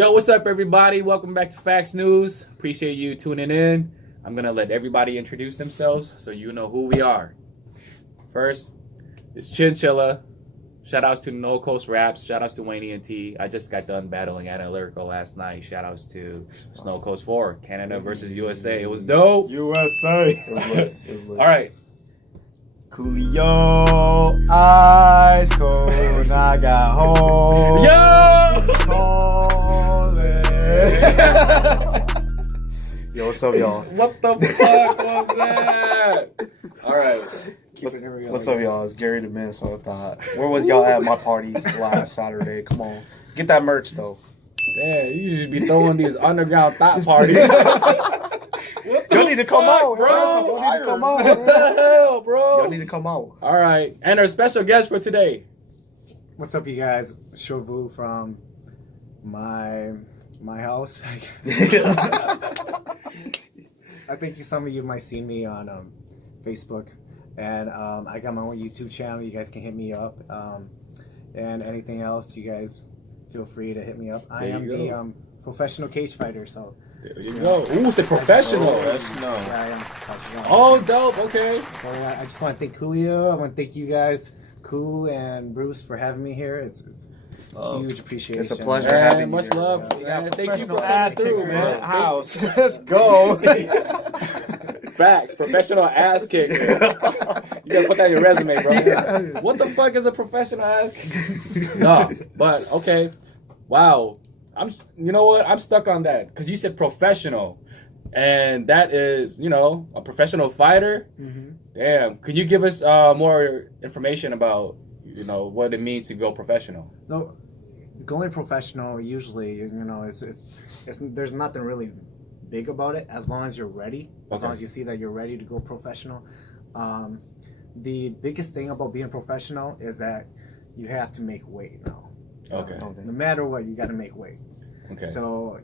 Yo, what's up, everybody? Welcome back to FAX News. Appreciate you tuning in. I'm going to let everybody introduce themselves so you know who we are. First, it's Chinchilla. Shout-outs to No Coast Raps. Shout-outs to WANGE Ent. I just got done battling Analytical last night. Shout-outs to Snow Coast 4. Canada versus USA. It was dope. USA. It was lit. It was lit. All right. Coolio, ice cold, I got home. Yo! Yo, what's up, y'all? What the fuck was that? All right. What's up, y'all? It's Gary the Minnesota Thought. Where was y'all at my party last Saturday? Come on. Get that merch, though. Damn, you just be throwing these underground thought parties. Y'all need to come out, bro. Y'all need to come out. What the hell, bro? Y'all need to come out. All right. And our special guest for today. What's up, you guys? Shoua Vue from my house. I think some of you might see me on Facebook, and I got my own YouTube channel. You guys can hit me up, and anything else, you guys feel free to hit me up. I am the professional cage fighter, so. There you go. Ooh, it's a professional. Yeah, I am professional. Oh, dope. Okay. So I just want to thank Coolio. I want to thank you guys, Koo and Bruce, for having me here. It's huge appreciation. It's a pleasure Man, having you. much love. Yeah. Man, thank you for Professional coming ass through, kicker man. in the house. Let's go. Facts. Professional ass kicker. You gotta put that in your resume, bro. Yeah. What the fuck is a professional ass kicker? No, but okay. Wow. You know what? I'm stuck on that because you said professional, and that is, a professional fighter. Mm-hmm. Damn. Can you give us more information about, what it means to go professional? No, going professional usually, it's there's nothing really big about it as long as you're ready. As long as you see that you're ready to go professional. The biggest thing about being professional is that you have to make weight now. Okay. No matter what, you got to make weight. Okay. So,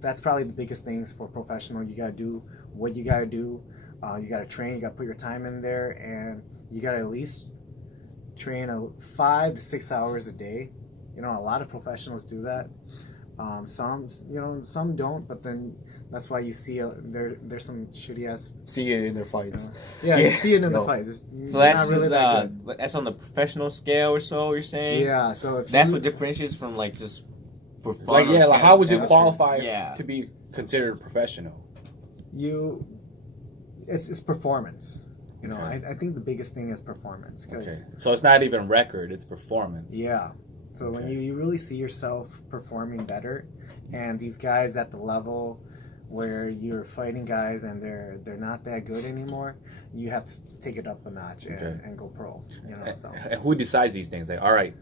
that's probably the biggest things for professional. You got to do what you got to do. You got to train. You got to put your time in there, and you got to at least train 5 to 6 hours a day. A lot of professionals do that. Some don't, but then that's why you see there's some shitty ass. See it in their fights. You see it in the fights. So that's really that's on the professional scale or so. You're saying? Yeah. So if that's what differentiates from just for fun. How would you qualify to be considered professional? It's performance. Okay. I think the biggest thing is performance. Okay. So it's not even record; it's performance. Yeah. So when you really see yourself performing better, and these guys at the level where you're fighting guys and they're not that good anymore, you have to take it up a notch and go pro. And who decides these things? Like, all right,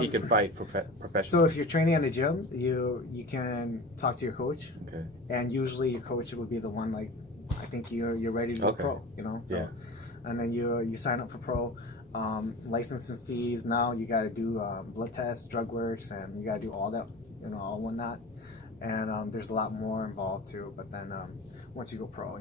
he can fight for professional. So if you're training at a gym, you can talk to your coach. Okay. And usually your coach will be the one like, I think you're ready to go pro. So, yeah. And then you sign up for pro. Licensing fees, now you got to do blood tests, drug works, and you got to do all that, all whatnot. And there's a lot more involved too. But then once you go pro,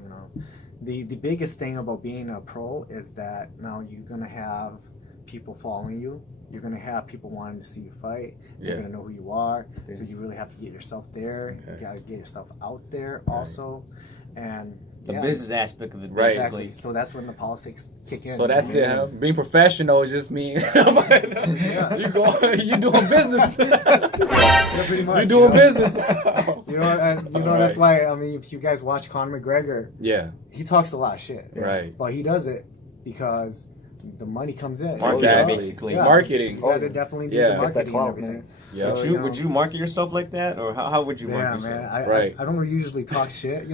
the biggest thing about being a pro is that now you're gonna have people following you. You're gonna have people wanting to see you fight. They're gonna know who you are. So you really have to get yourself there. Okay. You got to get yourself out there also, and. The business aspect of it, right? Exactly. So that's when the politics kick in. So that's it. Huh? Being professional is just me. You doing business. Pretty much. You doing business now. That's why. I mean, if you guys watch Conor McGregor, he talks a lot of shit, right? But he does it because the money comes in. Exactly. Basically. Yeah. Marketing. You gotta definitely do the marketing and everything. Yeah. So, would you market yourself like that, or how would you market yourself? Man, I don't usually talk shit,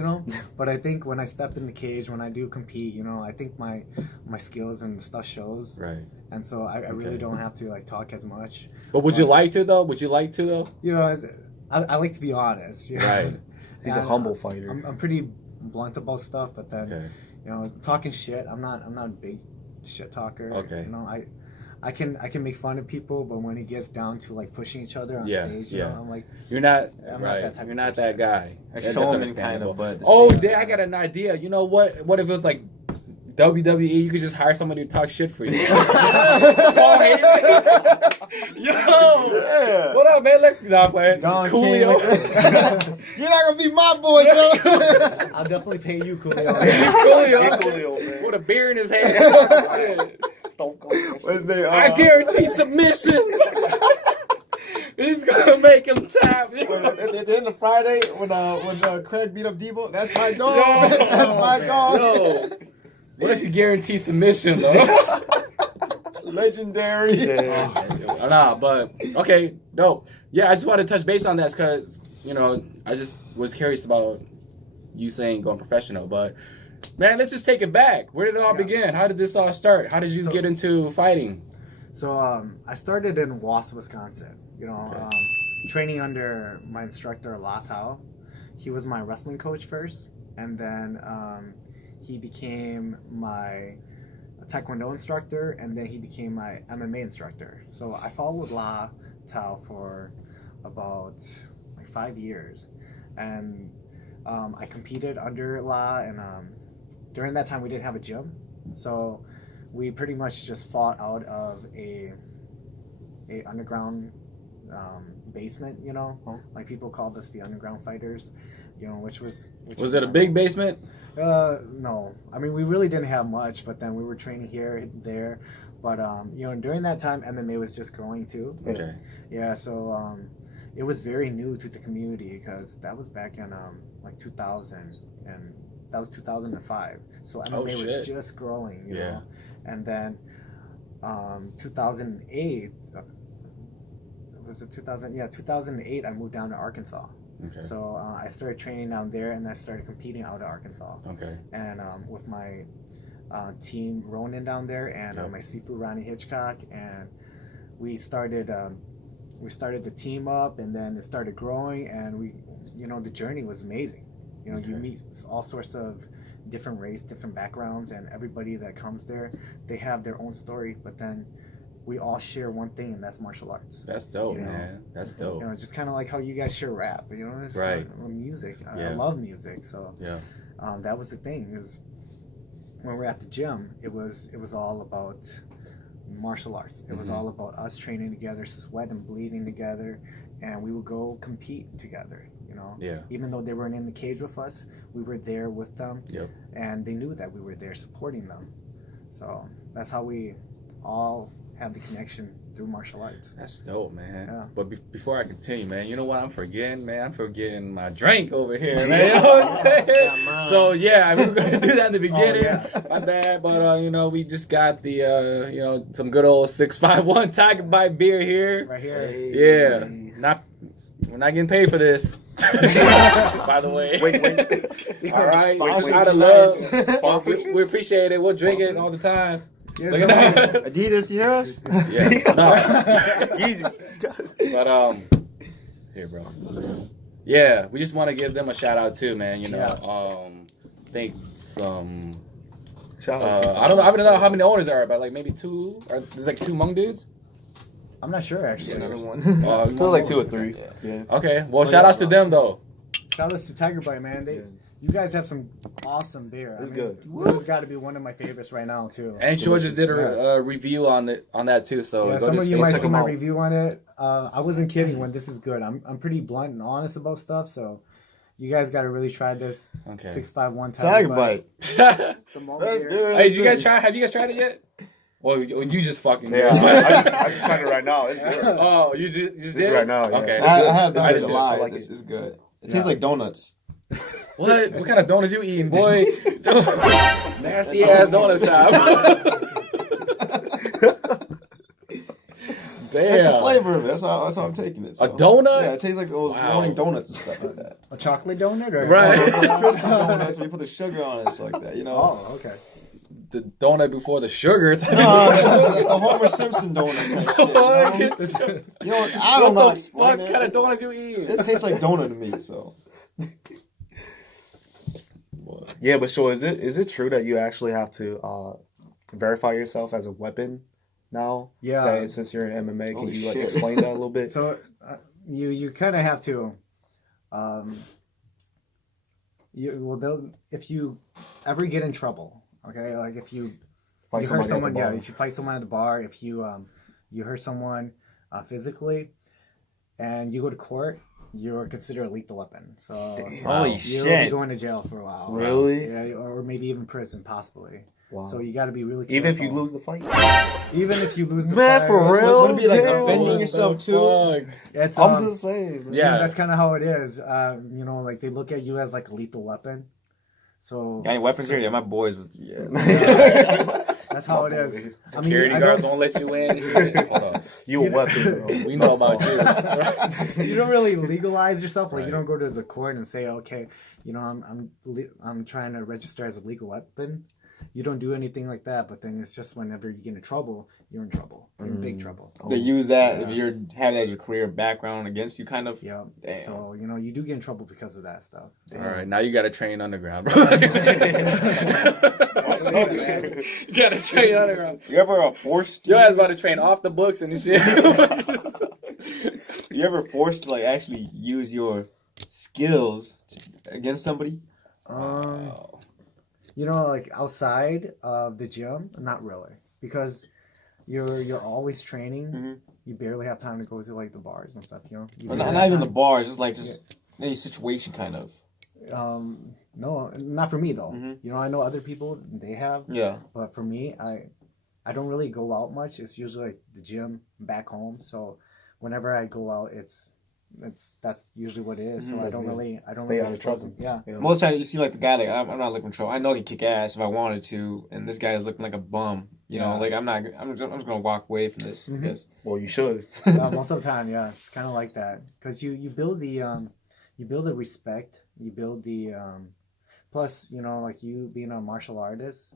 but I think when I step in the cage, when I do compete, I think my skills and stuff shows. Right. And so I really don't have to talk as much. But would you like to though? Would you like to though? I like to be honest. Right. He's a humble fighter. I'm pretty blunt about stuff, but then talking shit. I'm not a big shit talker. Okay. I can make fun of people, but when it gets down to like pushing each other on stage, I'm like, you're not I'm right. Not that type you're of not person. that guy. A showman kind of, but I got an idea. You know what? What if it was like WWE, you could just hire somebody to talk shit for you. Paul Heyman. Yo, Yeah. what up, man? Nah, I'm playing. Don Coolio. You're not gonna be my boy, Joe. I'll definitely pay you, Coolio. Coolio. Coolio, man. With a beer in his hand. Shit. Stone Cold. What's his name? I guarantee submission. He's gonna make him tap. At the end of Friday, when Craig beat up Debo, that's my dog. Yo. That's my dog. Yo, what if you guarantee submission though? Legendary. Yeah. Nah, but okay, dope. Yeah, I just wanted to touch base on that because I just was curious about you saying going professional. But man, let's just take it back. Where did it all begin? How did this all start? How did you get into fighting? So I started in Wasa, Wisconsin. Okay. Training under my instructor Latau. He was my wrestling coach first, and then he became my Taekwondo instructor, and then he became my MMA instructor. So I followed Latau for about 5 years, and I competed under La, and during that time we didn't have a gym, so we pretty much just fought out of a underground basement, like people called us the underground fighters, which was it a big basement? No, I mean we really didn't have much, but then we were training here, there, but during that time MMA was just growing too. Okay. Yeah, so it was very new to the community because that was back in 2000, and that was 2005. So MMA was just growing, you know, and then 2008. Was it 2000? Yeah, 2008. I moved down to Arkansas. Okay. So I started training down there, and I started competing out of Arkansas. Okay. And with my team Ronan down there, and my Sifu Ronnie Hitchcock, and we started the team up, and then it started growing, and the journey was amazing. You meet all sorts of different race, different backgrounds, and everybody that comes there, they have their own story, but then we all share one thing, and that's martial arts. That's dope, man. That's dope. Just kind of like how you guys share rap, it's right. Music. I love music, so that was the thing. Is when we're at the gym, it was all about martial arts. It was all about us training together, sweat and bleeding together, and we would go compete together. Even though they weren't in the cage with us, we were there with them, and they knew that we were there supporting them. So that's how we all have the connection through martial arts. That's dope, man. Yeah. But before I continue, man, you know what I'm forgetting, man? I'm forgetting my drink over here, man. You know what I'm saying? So yeah, we were going to do that in the beginning. My bad, but we just got the some good old 651 Tiger Bite beer here. Right here. Yeah. We're not getting paid for this. By the way. Wait. All right. We're just Sponsors, out of love. We appreciate it. We'll drink it all the time. Look at that. Adidas, you hear us? Yeah. No. Easy. But here, bro. Yeah, we just want to give them a shout out too, man. I think some. Shout out. I don't know how many owners there are, but like maybe two. Or there's like two Hmong dudes. I'm not sure actually. Another one. It feels like 2 or 3. Yeah. Okay. Well, shout outs to them though. Shout outs to Tiger Bite, man. You guys have some awesome beer. It's good. This has got to be one of my favorites right now too. And George just did a review on that too. So yeah, go some of you go might check see them my out. review on it. I wasn't kidding when this is good. I'm pretty blunt and honest about stuff, so you guys got to really try this. Okay. 651 Tiger Bite. Some more That's beer. good. Hey, did you guys try? Have you guys tried it yet? Well, you just fucking Yeah, did. I just tried it right now. It's good. Oh, you just Just did it? right now, yeah. Okay. It's I good. had this I in did. July. I like It's it. good. It tastes like donuts. What kind of donuts you eating, boy? Nasty ass donut shop. That's the Damn. flavor of it. That's how I'm taking it. A So. donut? Yeah, it tastes like those Wow. morning donuts and stuff like that. A chocolate donut or Right. Crispy donuts, when you put the sugar on it, it's like that, Oh, okay. The donut before the sugar. The Homer Simpson donut type shit. You know what? I don't know. What the fuck kind of donuts you eating? This tastes like donut to me, so. Yeah, but so is it true that you actually have to verify yourself as a weapon now? Yeah. That since you're in MMA, can Holy you shit. explain that a little bit? So you kind of have to. If you ever get in trouble, Okay, like if you Fight you hurt somebody at the someone, yeah, bar. if you fight someone at the bar, if you you hurt someone physically, and you go to court, you're considered a lethal weapon. So Holy you'll be shit. going to jail for a while. Really? Yeah, or maybe even prison, possibly. Wow. So you got to be really careful. Even if you lose the fight? Even if you lose the Man, fight, for real? Would it be like Damn. defending yourself too? It's I'm just saying, man. Yeah. that's kind of how it is. You know, like they look at you as like a lethal weapon. So Got any weapons here? Yeah, my boys was. Yeah. that's how it is. Security I guards don't- won't let you in. Hold on. You a weapon, bro. We know about you. You don't really legalize yourself. Like you Right. don't go to the court and say, okay, you know, I'm trying to register as a legal weapon. You don't do anything like that. But then it's just whenever you get in trouble, you're in trouble. You're in big trouble. They use that Yeah. if you're have that as your career background against you, kind of. Yeah. Damn. So you know, you do get in trouble because of that stuff. All right, now you got to train underground, bro. You got to train underground. You ever forced? Your ass about to train off the books and shit. You ever forced to like actually use your skills against somebody? You know, like outside of the gym, not really, because you're always training. Mhm. You barely have time to go to like the bars and stuff. You know, you Or barely not have even the time. bars, just like any situation, kind of. No, not for me though. Mhm. You know, I know other people they have, Yeah. but for me, I don't really go out much. It's usually like the gym back home. So whenever I go out, that's usually what it is. So Mhm. I That's don't good. really I don't Stay really out of expose trouble. them. Yeah. Most times you see like the guy like I'm not looking control. I know I can kick ass if I wanted to, and this guy is looking like a bum. You know, Yeah. like I'm just gonna walk away from this Mhm. because Well, you should. Most of the time, yeah, it's kind of like that because you build the respect, you build the plus you know like you being a martial artist,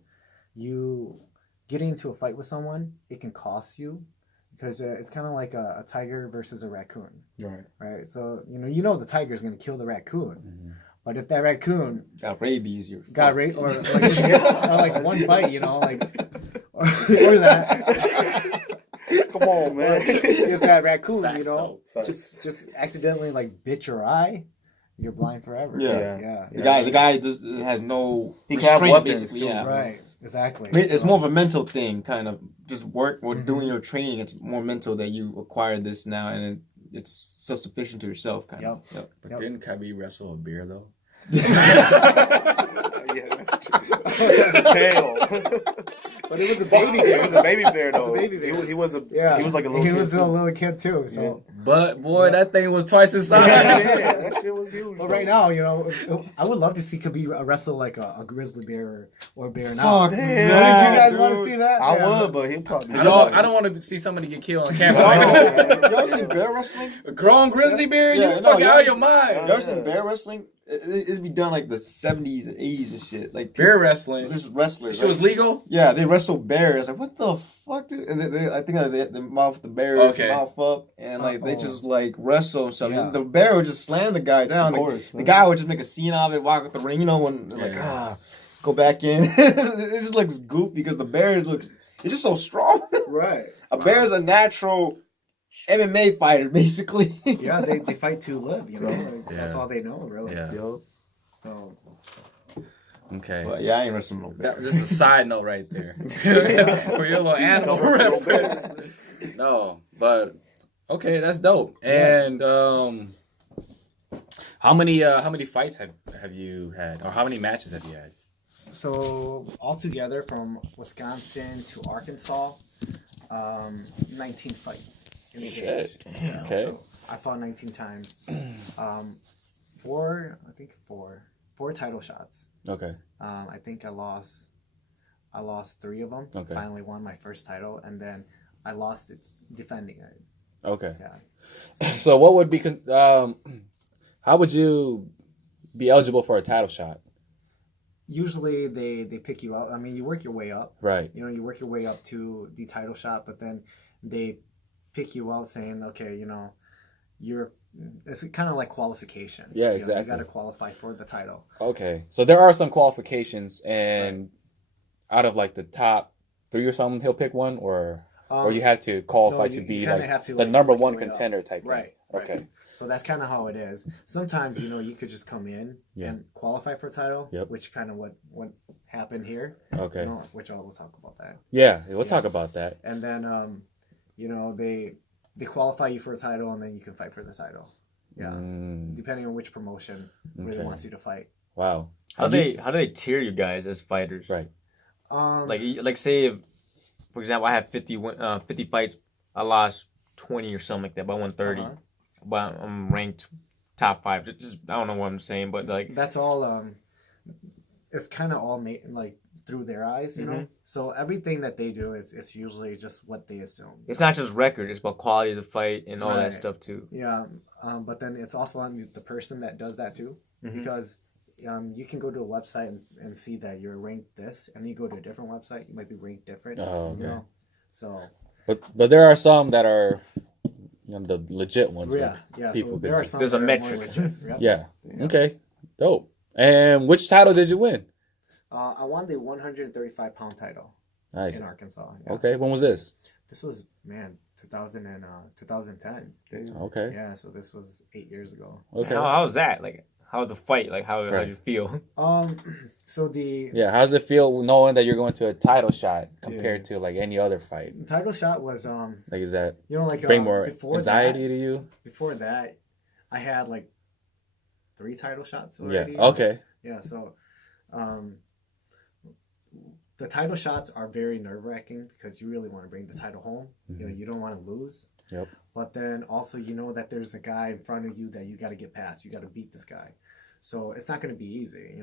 you getting into a fight with someone it can cost you because it's kind of like a tiger versus a raccoon, Right. right? So you know the tiger is gonna kill the raccoon, but if that raccoon got rabies, you're got fucked. raped or like one bite, you know, like or that. Come on, man. If that raccoon, Facts, you know, though. just accidentally like bit your eye, you're blind forever. Yeah. yeah, The guy just has no He can have restraint, weapons, basically. too. Yeah. right, exactly. It's So- more of a mental thing, kind of just work or Mhm. doing your training. It's more mental that you acquire this now, and it's self sufficient to yourself, kind of. Yep. But Yep. didn't Kabi wrestle a beer though? Yeah, that's true. Damn. But it was a baby bear. It was a baby bear, though. It was a baby bear. He was a Yeah, he was like a little He kid. was too. a little kid too. So, But boy, that thing was twice his size. Yeah, that shit was huge. but though. right now, you know, I would love to see Khabib wrestle like a grizzly bear or a bear. Now, Fuck, Wouldn't damn, you guys dude. want to see that? I Yeah. would, but he'll probably. I don't want to see somebody get killed on You camera. ever seen bear wrestling? A grown grizzly bear? Yeah, You no, fucking you out of ever your seen- mind. You ever seen bear wrestling? It's be done like the 70s and 80s and shit. Like Bear wrestling. This is wrestlers. Shit was right? legal? Yeah, they wrestle bears. Like what the fuck, dude? And I think they mouth the bear's Okay. mouth up, and like they Uh-oh. just like wrestle and stuff. Yeah. And the bear would just slam the guy down. Of Like, course, the man. guy would just make a scene of it, walk up the ring. You know when like Yeah. go back in. It just looks goofy because the bear looks. It's just so strong. Right. A bear is a natural MMA fighter, basically. Yeah, they fight to live. You know, like, that's Yeah. all they know, really. Yeah. Yo, So Okay. But yeah, I ain't wrestling no bear. That, just a side note right there. For your little animal No, wrestle no reference. No, but okay, that's dope. And how many fights have you had, or how many matches have you had? So altogether, from Wisconsin to Arkansas, 19 fights. In the Shit. cage. Yeah, Okay. so I fought 19 times. Four title shots. Okay. I think I lost 3 of them. Okay. Finally won my first title, and then I lost it defending it. Okay. Yeah. So what would be how would you be eligible for a title shot? Usually they pick you up. I mean, you work your way up. Right. You know, you work your way up to the title shot, but then they pick you out saying, okay, you know, it's kind of like qualification. Yeah, You know, exactly. you got to qualify for the title. Okay. So there are some qualifications, and out of like the top 3 or something, he'll pick one, or you have to qualify no, to you be kinda like have to, the like, number work your one way up. contender type thing. Right. Okay. So that's kind of how it is. Sometimes, you could just come in and qualify for a title, which kind of what happened here. Okay. Which we'll talk about that. Yeah, we'll talk about that. And then, they qualify you for a title, and then you can fight for the title. Yeah, depending on which promotion really wants you to fight. Wow. How do they tier you guys as fighters? Right. Like say if, for example, I have 50 fights, I lost 20 or something like that, but I won 30. But I'm ranked top 5. Just I don't know what I'm saying, but like that's all. It's kind of all made like through their eyes, you know. So everything that they do it's usually just what they assume. It's not just record; it's about quality of the fight and all that stuff too. Yeah, but then it's also on the person that does that too, because you can go to a website and see that you're ranked this, and you go to a different website, you might be ranked different. Oh, okay. So. But there are some that are. The legit ones. Yeah. People so there are some. There's a metric. Yep. Yeah. Okay. Dope. And which title did you win? I won the 135-pound title. Nice. In Arkansas. Yeah. Okay. When was this? This was 2010. Okay. Yeah. So this was 8 years ago. Okay. How was that? Like, how was the fight? Like, how did you feel? So the how does it feel knowing that you're going to a title shot compared to like any other fight? The title shot was like is that bring more anxiety to you? Before that, I had like 3 title shots already. Yeah. Okay. Yeah. So, the title shots are very nerve-wracking because you really want to bring the title home. You don't want to lose. Yep. But then also that there's a guy in front of you that you got to get past. You got to beat this guy. So it's not going to be easy,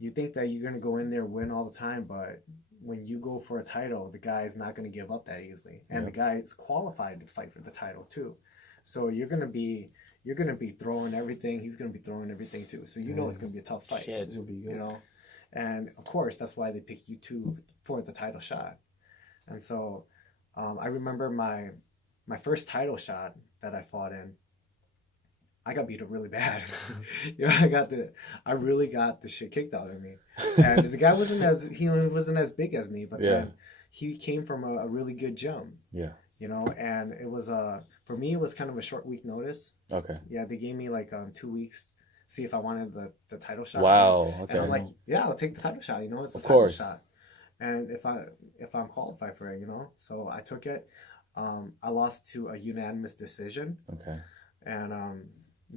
You think that you're going to go in there win all the time, but when you go for a title, the guy is not going to give up that easily. And the guy is qualified to fight for the title too. So you're going to be throwing everything. He's going to be throwing everything too. So it's going to be a tough fight. Shit, it's going to be good. And of course, that's why they pick you two for the title shot. And so I remember my first title shot that I fought in, I got beat up really bad. I really got the shit kicked out of me. And the guy wasn't as big as me, but then he came from a really good gym. Yeah. And it was for me it was kind of a short week notice. Okay. Yeah, they gave me like 2 weeks, see if I wanted the title shot. Wow. Okay. And I'm like, yeah, I'll take the title shot. It's the title shot. And if I'm qualified for it, so I took it. I lost to a unanimous decision. Okay. And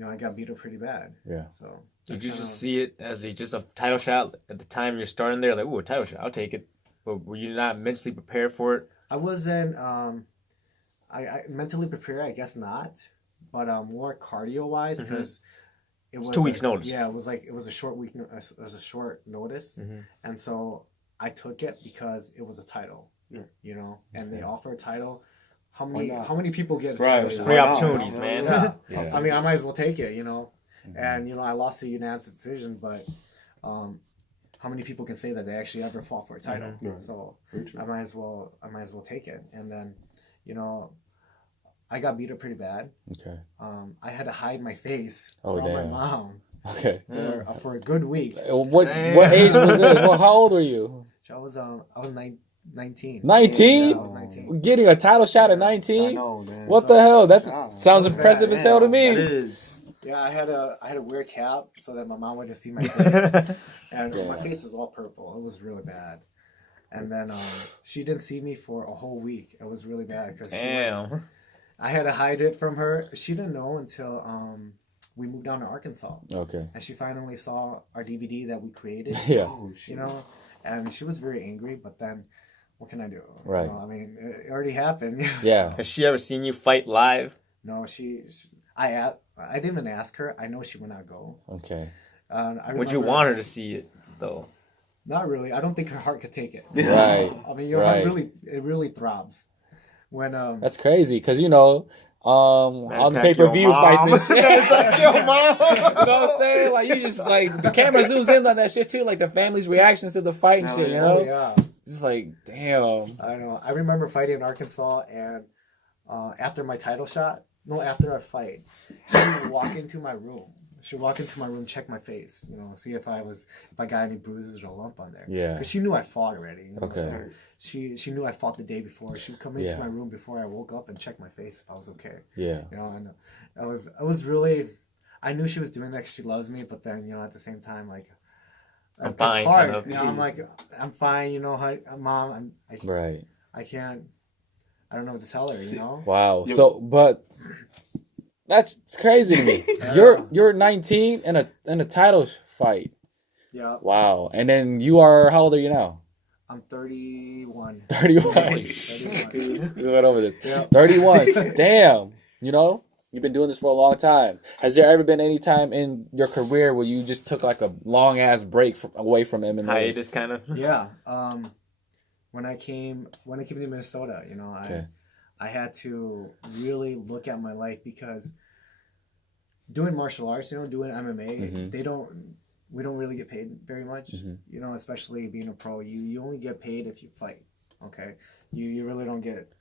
I got beat up pretty bad. Yeah. So did you just see it as just a title shot at the time you're starting there? Like, ooh, a title shot, I'll take it. But were you not mentally prepared for it? I wasn't. I mentally prepared, I guess not, but more cardio wise because it was 2 weeks notice. Yeah, it was a short week. It was a short notice, and so I took it because it was a title. Yeah. And they offer a title. How many people get a title shot? Free opportunities, man. Yeah. I mean, I might as well take it. And I lost a unanimous decision, but how many people can say that they actually ever fought for a title? So I might as well take it. And then, I got beat up pretty bad. Okay. I had to hide my face from my mom. Okay. For a good week. What age was this? Well, how old were you? I was 19. 19? Yeah, I was 19. Getting a title shot at 19? I know, man. What the hell? That sounds impressive as hell to me. It is. Yeah, I had a wear cap so that my mom wouldn't see my face. And my face was all purple. It was really bad. And then she didn't see me for a whole week. It was really bad because I had to hide it from her. She didn't know until we moved down to Arkansas. Okay. And she finally saw our DVD that we created. Yeah. And she was very angry, but then what can I do? Right. I mean, it already happened. Yeah. Has she ever seen you fight live? No, I didn't even ask her. I know she would not go. Okay. Would you want her to see it though? Not really. I don't think her heart could take it. Right. I mean, your heart really throbs when That's crazy because all the pay-per-view fights and shit. Your mom. You know what I'm saying? Like you just like the camera zooms in on that shit too, like the family's reactions to the fight and shit. Yeah. Just like damn. I know. I remember fighting in Arkansas, and after my title shot, after our fight, she would walk into my room. she'd walk into my room, check my face, you know, see if I got any bruises or a lump on there. Yeah. Because she knew I fought already. You know, Okay. so she knew I fought the day before. She would come into Yeah. my room before I woke up and check my face if I was okay. Yeah. You know, and I was really, I knew she was doing that because she loves me, but then, you know, at the same time, like, I'm it's fine, hard. kind of. You know, I'm like, I'm fine. You know, Mom, Right. I can't. I don't know what to tell her. You know. Wow. Yo- So, but that's it's crazy to me. You're 19 in a title fight. Yeah. Wow. And then you are, how old are you now? I'm 31. 31. Holy 31. We went over this. Yeah. 31. Damn. You know, you've been doing this for a long time. Has there ever been any time in your career where you just took like a long ass break away from MMA? Hiatus, kind of. Yeah. When I came to Minnesota, you know, Okay. I had to really look at my life because doing martial arts, you know, doing MMA, Mhm. we don't really get paid very much. Mhm. You know, especially being a pro, you only get paid if you fight. Okay, you really don't get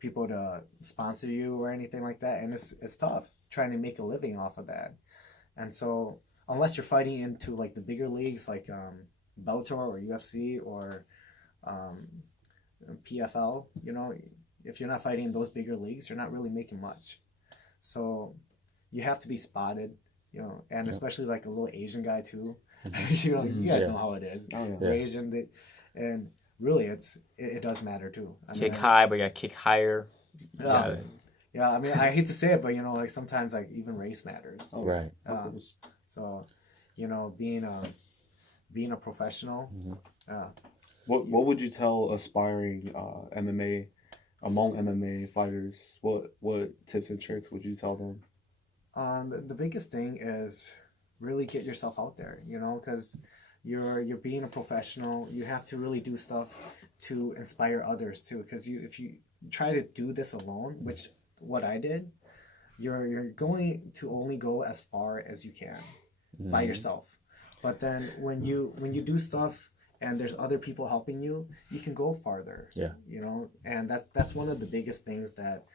people to sponsor you or anything like that, and it's tough trying to make a living off of that. And so unless you're fighting into like the bigger leagues like Bellator or UFC or PFL, you know, if you're not fighting in those bigger leagues, you're not really making much. So you have to be spotted, you know, and especially like a little Asian guy too. You know, you guys Yeah. know how it is. Oh, yeah. We're Asian, and really, it does matter too. I Kick mean, high, but you got to kick higher. Yeah, yeah. I mean, I hate to say it, but you know, like sometimes like even race matters. Oh, Right. of course. So, you know, being a professional, What would you tell aspiring among MMA fighters? What tips and tricks would you tell them? the biggest thing is really get yourself out there, you know, because you're being a professional. You have to really do stuff to inspire others too, because if you try to do this alone, which what I did, you're going to only go as far as you can by yourself. But then when you do stuff and there's other people helping you, you can go farther. Yeah. You know, and that's one of the biggest things that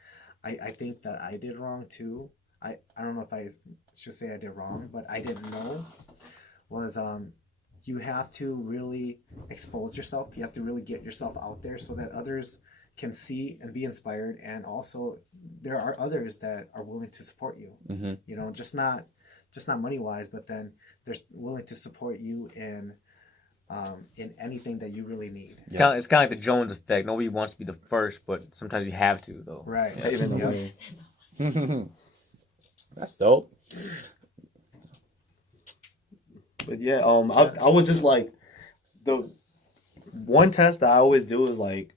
I think that I did wrong too. I don't know if I should say I did wrong, but I didn't know was you have to really expose yourself. You have to really get yourself out there so that others can see and be inspired, and also there are others that are willing to support you. Mm-hmm. You know, just not money wise, but then they're willing to support you in anything that you really need. It's kind of like the Jones effect. Nobody wants to be the first, but sometimes you have to, though. Right. Yeah. Even though Yeah. That's dope. But yeah, I was just like, the one test that I always do is like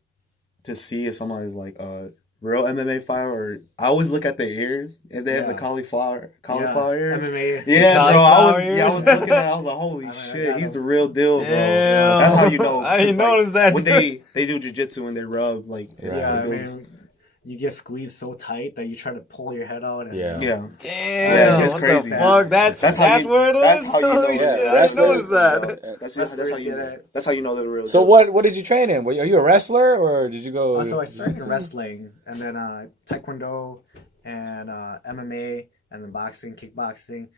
to see if someone is like a real MMA fighter, or I always look at their ears if they have the Yeah. cauliflower Yeah. ears. MMA. Yeah, bro. I Cauliflower was ears? looking at it, I was like, holy I mean, I shit, got he's him. the real deal, bro. Damn. That's how you know. I didn't It's like, notice that. when they do jiu-jitsu and they rub, like, Yeah, I those- mean, you get squeezed so tight that you try to pull your head out. And, Yeah. yeah. Damn, it's what crazy, the dude. fuck? That's how you- where it is? that's how you know. Holy Yeah, shit, I didn't notice that. That's Wrestlers how you get know. it. That's how you know they're the real. So deal. what did you train in? Are you a wrestler or did you go? So I started in wrestling, and then taekwondo, and MMA, and then boxing, kickboxing.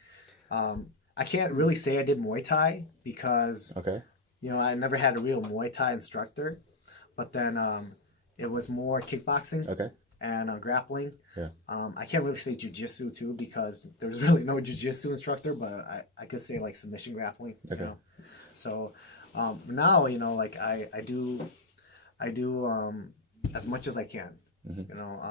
I can't really say I did Muay Thai because Okay. you know I never had a real Muay Thai instructor, but then it was more kickboxing Okay. and grappling. Yeah. I can't really say jiu-jitsu too because there's really no jiu-jitsu instructor, but I could say like submission grappling. Okay. You know? So now, you know, like I do as much as I can. Mhm. You know,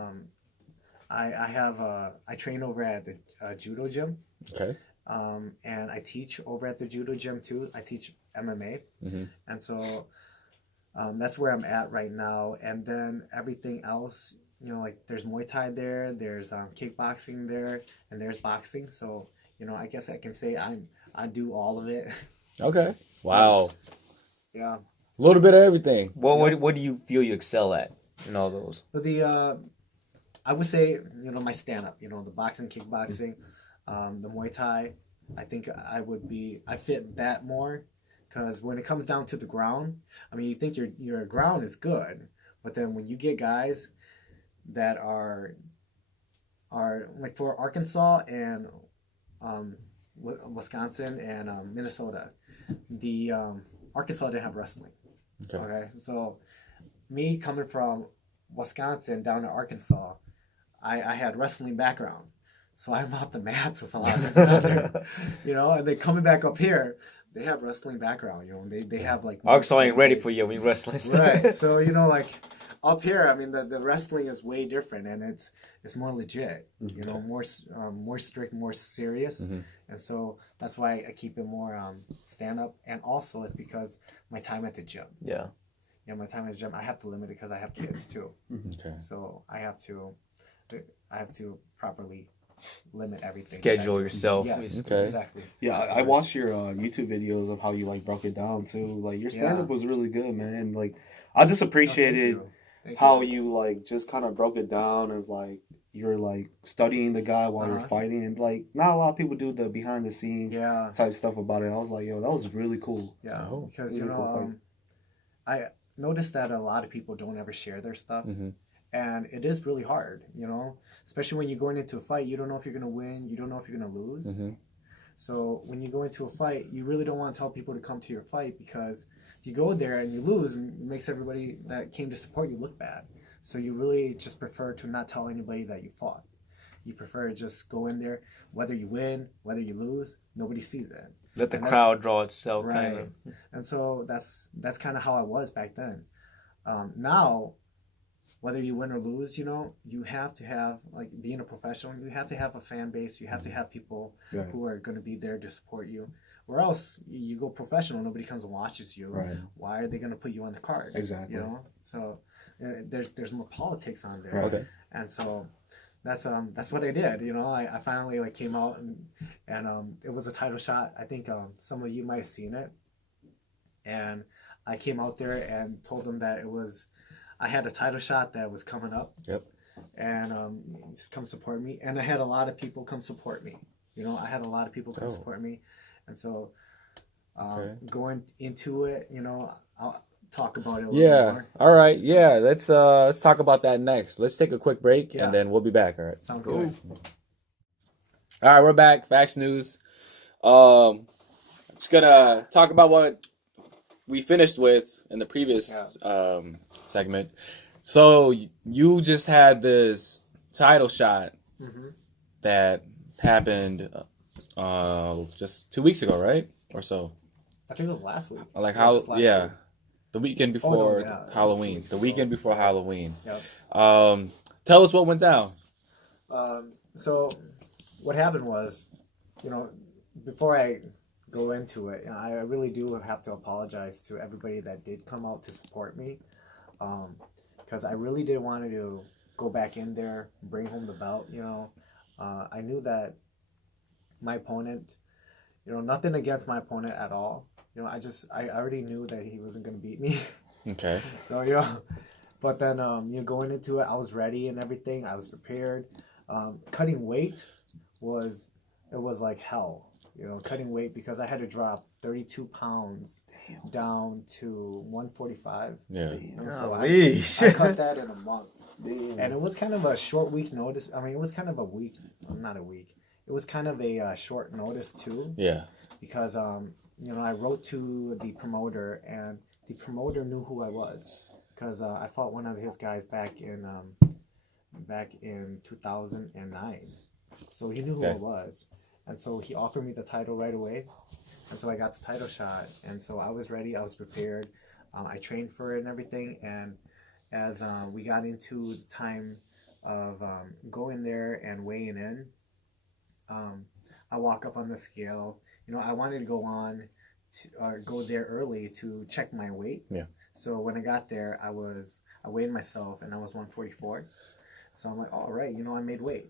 I train over at the judo gym, Okay. and I teach over at the judo gym too. I teach MMA, Mm-hmm. and so that's where I'm at right now. And then everything else, you know, like there's Muay Thai there, there's kickboxing there, and there's boxing. So you know, I guess I can say I do all of it. Okay. Wow. Yeah. A little bit of everything. What do you feel you excel at in all those? But I would say, you know, my stand up, you know, the boxing, kickboxing, the Muay Thai, I think I fit that more, because when it comes down to the ground, I mean, you think your ground is good, but then when you get guys that are like for Arkansas and Wisconsin and Minnesota. The Arkansas didn't have wrestling. Okay, so me coming from Wisconsin down to Arkansas, I had wrestling background, so I'm off the mats with a lot of them down there, and then coming back up here, they have wrestling background, they have like Arkansas ain't ready for you when you're wrestling stuff. right. So like up here, I mean the wrestling is way different, and it's more legit, more strict, more serious, and so that's why I keep it more stand up, and also it's because my time at the gym. Yeah. My time at the gym, I have to limit it because I have kids too. Okay. So I have to properly limit everything. Schedule yourself. Yes, Okay. exactly. Yeah, I watched your YouTube videos of how you like broke it down too. Like your stand up was really good, man. And like I just appreciated how you like just kind of broke it down of like you're like studying the guy while you're fighting, and like not a lot of people do the behind the scenes type stuff about it. I was like, yo, that was really cool. Yeah, because I noticed that a lot of people don't ever share their stuff. And it is really hard, especially when you're going into a fight. You don't know if you're going to win. You don't know if you're going to lose. So when you go into a fight, you really don't want to tell people to come to your fight, because if you go there and you lose, it makes everybody that came to support you look bad. So you really just prefer to not tell anybody that you fought. You prefer to just go in there, whether you win, whether you lose, nobody sees it. Let the crowd draw itself. Right. Kind of. And so that's kind of how I was back then. Now, whether you win or lose, you have to have, like being a professional, you have to have a fan base. You have to have people who are going to be there to support you. Or else you go professional, nobody comes and watches you. Right. Why are they going to put you on the card? Exactly. So there's more politics on there. Right. Okay. And so that's what I did. I finally like came out and it was a title shot. I think some of you might have seen it. And I came out there and told them that I had a title shot that was coming up. Yep. And come support me. And I had a lot of people come support me. I had a lot of people come support me. And so going into it, I'll talk about it a little more. All right. Yeah. Let's talk about that next. Let's take a quick break and then we'll be back. All right. Sounds good. All right, we're back. FAX News. Just gonna talk about what we finished with in the previous segment. So you just had this title shot that happened just 2 weeks ago, right? Or so. I think it was last week. Like how? Last week. The weekend before Halloween. The weekend before Halloween. Yep. Tell us what went down. So what happened was, before I go into it, I really do have to apologize to everybody that did come out to support me, because I really did want to go back in there, bring home the belt. I knew that my opponent, nothing against my opponent at all. I already knew that he wasn't going to beat me. Okay. So, but then, going into it, I was ready and everything. I was prepared. Cutting weight was like hell, cutting weight, because I had to drop 32 pounds down to 145. Yeah. And so I cut that in a month. And it was kind of a short week notice. I mean, it was kind of a week, not a week. It was kind of a short notice too. Yeah. Because, I wrote to the promoter, and the promoter knew who I was, because I fought one of his guys back in 2009. So he knew who I was. And so he offered me the title right away. And so I got the title shot. And so I was ready. I was prepared. I trained for it and everything. And as we got into the time of going there and weighing in, I walk up on the scale. I wanted to go there early to check my weight. Yeah. So when I got there, I weighed myself, and I was 144. So I'm like, all right, I made weight,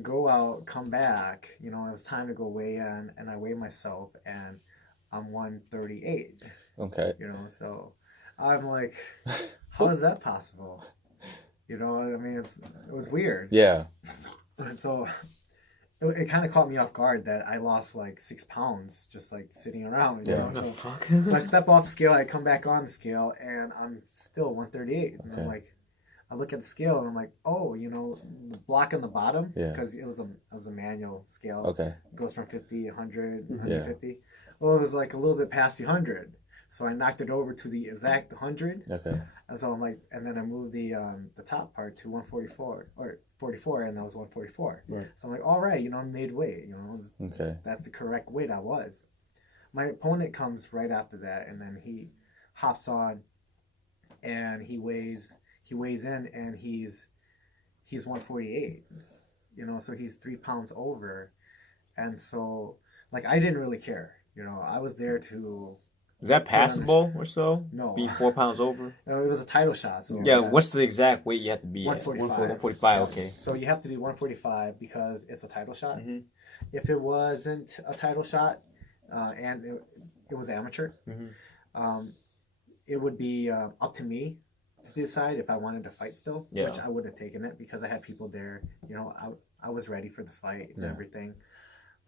Go out, come back, it was time to go weigh in, and I weighed myself, and I'm 138. Okay. So I'm like, how is that possible? I mean, it was weird. Yeah. And so it kind of caught me off guard that I lost like 6 pounds just like sitting around. Yeah. So I step off the scale, I come back on the scale, and I'm still 138. And I'm like, I look at the scale and I'm like, oh, you know, the block on the bottom, Yeah. because it was a manual scale. Okay. It goes from 50, 100, Mhm. 150. Well, it was like a little bit past the 100. So I knocked it over to the exact 100. Okay. And so I'm like, and then I moved the top part to 144 or 44, and I was 144. Right. So I'm like, all right, you know, I made weight. You know, Okay. that's the correct weight I was. My opponent comes right after that, and then he hops on, and he weighs in, and he's 148. You know, so he's 3 pounds over, and so like I didn't really care. You know, I was there to. Is that passable or so? No. Being 4 pounds over? No, it was a title shot. So Yeah, what's the exact weight you have to be 145. at? 145, okay. So you have to be 145 because it's a title shot. Mm-hmm. If it wasn't a title shot, and it was amateur, Mm-hmm. it would be up to me to decide if I wanted to fight still, Yeah. which I would have taken it because I had people there. You know, I was ready for the fight and Yeah. everything.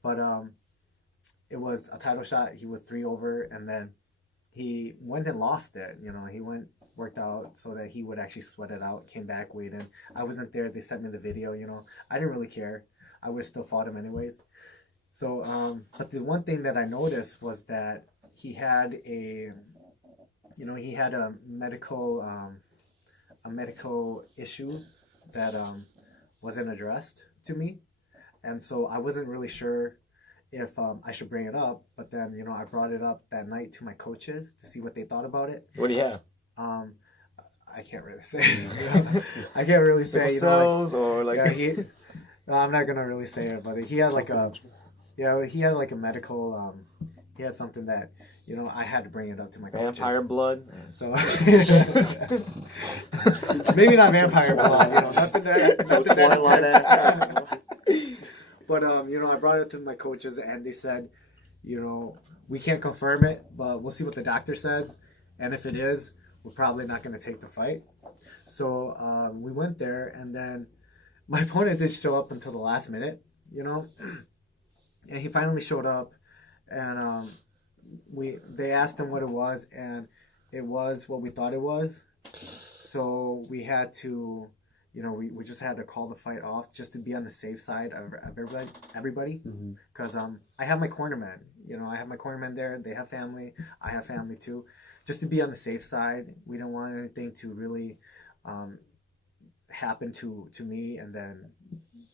But it was a title shot. He was 3 over, and then he went and lost it. You know, he worked out so that he would actually sweat it out, came back, weighed in. I wasn't there. They sent me the video, you know. I didn't really care. I would have still fought him anyways. So, but the one thing that I noticed was that he had a medical issue that wasn't addressed to me. And so I wasn't really sure if I should bring it up, but then, you know, I brought it up that night to my coaches to see what they thought about it. What do you have? I can't really say. I can't really say. Sickle cells or like... Yeah, no, I'm not gonna really say it, but he had like a medical. He had something that, you know, I had to bring it up to my coaches. Vampire blood? So maybe not vampire blood. You know, nothing that. But you know, I brought it to my coaches, and they said, you know, we can't confirm it, but we'll see what the doctor says, and if it is, we're probably not going to take the fight. So we went there, and then my opponent didn't show up until the last minute, you know, and he finally showed up, and they asked him what it was, and it was what we thought it was. So we had to. You know, we just had to call the fight off just to be on the safe side of everybody. Because I have my cornermen. You know, I have my cornermen there. They have family. I have family too. Just to be on the safe side. We don't want anything to really happen to me and then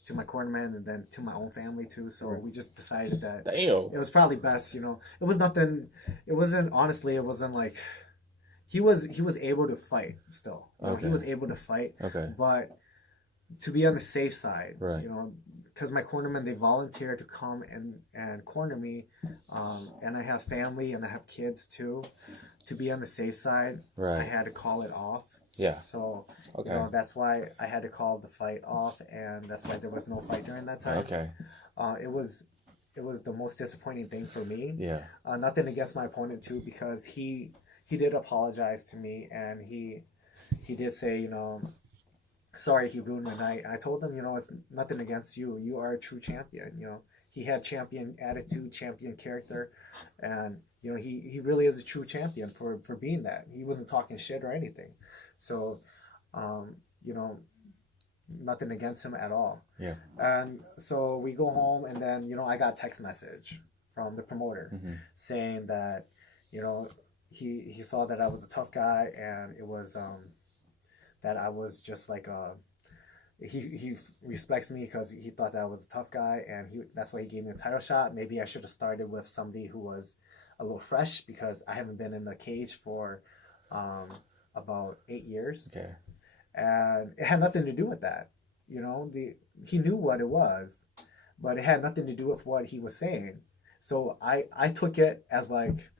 to my cornermen and then to my own family too. So we just decided that it was probably best, you know. It was nothing. It wasn't like... He was able to fight still. Okay. He was able to fight. Okay. But to be on the safe side, right. You know, because my cornermen, they volunteered to come and corner me, and I have family and I have kids too. To be on the safe side, right. I had to call it off. Yeah. So okay. You know, that's why I had to call the fight off, and that's why there was no fight during that time. Okay. It was the most disappointing thing for me. Yeah. Nothing against my opponent too, because he did apologize to me, and he did say, you know, sorry he ruined my night. And I told him, you know, it's nothing against you. You are a true champion. You know, he had champion attitude, champion character, and you know he really is a true champion for being that. He wasn't talking shit or anything. So, you know, nothing against him at all. Yeah. And so we go home, and then, you know, I got a text message from the promoter saying that, you know, he saw that I was a tough guy, and it was that I was just like he respects me because he thought that I was a tough guy, and that's why he gave me a title shot. Maybe I should have started with somebody who was a little fresh, because I haven't been in the cage for about 8 years. Okay. And it had nothing to do with that. You know, he knew what it was, but it had nothing to do with what he was saying. So I took it as like,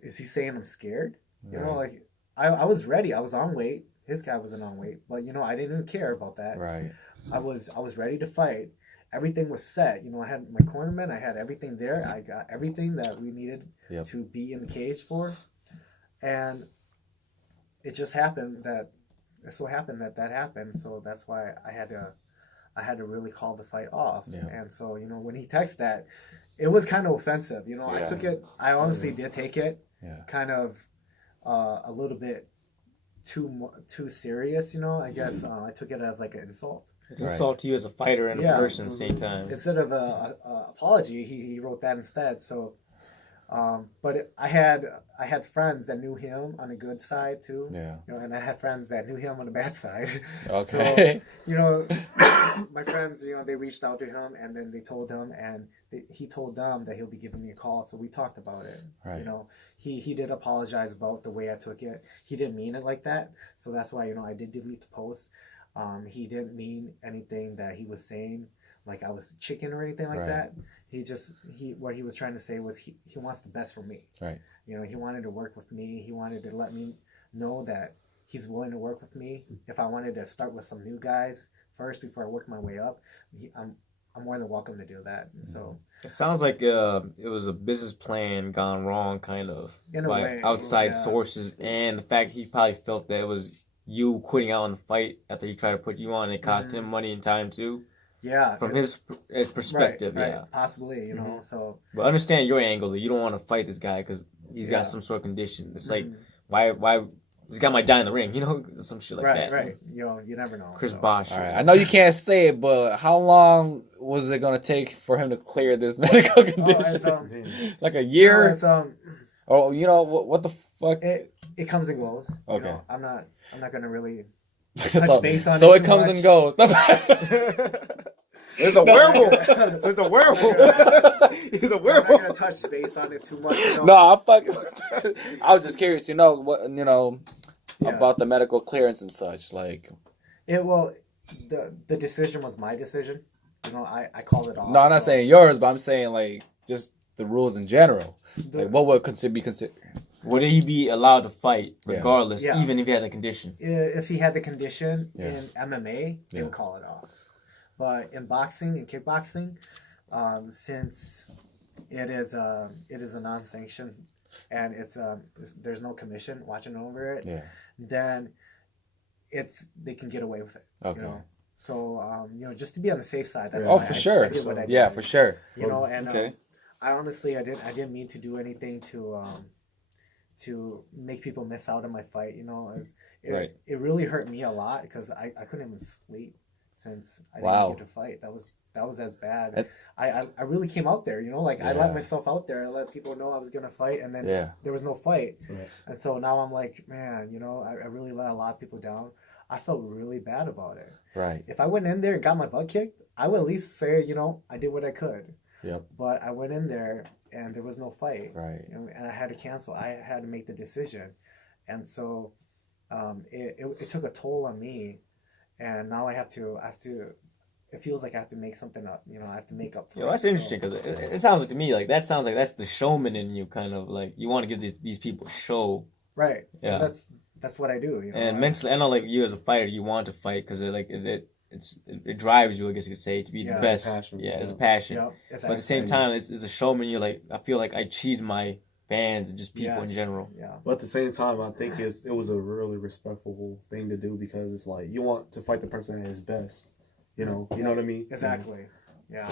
is he saying I'm scared? You know, like I was ready. I was on weight. His guy wasn't on weight, but you know, I didn't care about that. Right. I was ready to fight. Everything was set. You know, I had my cornermen. I had everything there. I got everything that we needed to be in the cage for, and it just happened that. It so happened that happened. So that's why I had to really call the fight off. Yeah. And so, you know, when he texted that, it was kind of offensive. You know, I honestly did take it kind of a little bit too serious. I guess I took it as like an insult. It's an insult to you as a fighter and a Yeah. person at the same time. Instead of a apology, he wrote that instead. So, but I had friends that knew him on a good side too. Yeah. And I had friends that knew him on the bad side. Okay. So, my friends, they reached out to him and then they told him, and he told them that he'll be giving me a call. So we talked about it. Right. He did apologize about the way I took it. He didn't mean it like that. So that's why, I did delete the post. He didn't mean anything that he was saying, like I was chicken or anything like Right. that. What he was trying to say was he wants the best for me. Right. He wanted to work with me. He wanted to let me know that he's willing to work with me. If I wanted to start with some new guys first before I work my way up, I'm more than welcome to do that. And so It sounds like it was a business plan gone wrong, kind of, in a by way, outside yeah. sources, and the fact he probably felt that it was you quitting out on the fight after he tried to put you on. It cost him money and time too. Yeah, From his perspective, right, yeah. possibly, So But understand your angle that you don't want to fight this guy because he's got some sort of condition. It's like why this guy might die in the ring, some shit like that. right. You never know. Chris so. Bosh. All right. I know you can't say it, but how long was it gonna take for him to clear this medical condition? Like a year? It's, Oh, what the fuck? it comes and goes. Okay. I'm not gonna really so, base on so it it too comes much. and goes. There's a werewolf. There's a werewolf. He's a I'm not werewolf. gonna touch base on it too much. No, I'm fucking. I was just curious, about the medical clearance and such. Like, the decision was my decision. I called it off. no, I'm not saying yours, but I'm saying like just the rules in general. Like, what would be considered? Would he be allowed to fight regardless, Yeah. even if he had a condition? If he had the condition Yeah. in MMA, they would call it off. But in boxing and kickboxing, since it is a non-sanctioned and there's no commission watching over it, then they can get away with it. Okay. So just to be on the safe side. That's Oh, why for sure. I did what I did. Yeah, for sure. And Okay. I honestly I didn't mean to do anything to make people miss out on my fight. It really hurt me a lot because I couldn't even sleep since I didn't get to fight. That was as bad. I really came out there, I let myself out there. I let people know I was gonna fight, and then there was no fight. Right. And so now I'm like, man, I really let a lot of people down. I felt really bad about it. Right. If I went in there and got my butt kicked, I would at least say, I did what I could. Yep. But I went in there and there was no fight. Right. And I had to cancel. I had to make the decision. And so it took a toll on me. And now I have to, it feels like I have to make something up. I have to make up for it. That's interesting because it sounds like to me like that sounds like that's the showman in you, kind of like you want to give these people a show. Right. Yeah. And that's what I do. And mentally, I know like you as a fighter, you want to fight because it drives you, I guess you could say, to be the best. Passion. Yeah, it's a passion. It's But at the same time, it's a showman. You're like, I feel like I cheated my fans and just people in general. Yeah. But at the same time, I think it was a really respectful thing to do because it's like you want to fight the person at his best. You know what I mean? Exactly. Yeah.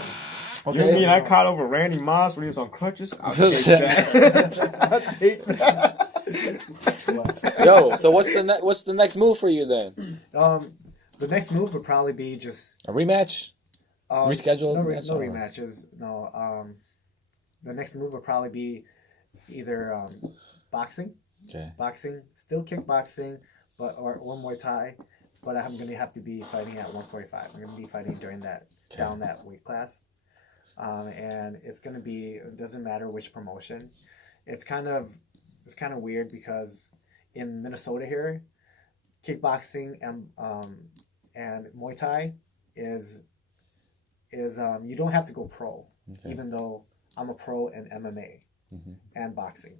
You mean I caught over Randy Moss when he was on crutches? I'll take that. I'll take that. Yo, so what's the next move for you then? The next move would probably be just A rematch? Reschedule? No rematch? rematches. No. The next move would probably be either boxing. Okay. Boxing, still kickboxing, or Muay Thai, but I'm gonna have to be fighting at 145. I'm gonna be fighting during that down that weight class, and it's gonna be. It doesn't matter which promotion. It's kind of weird because in Minnesota here, kickboxing and Muay Thai is you don't have to go pro, even though I'm a pro in MMA and boxing.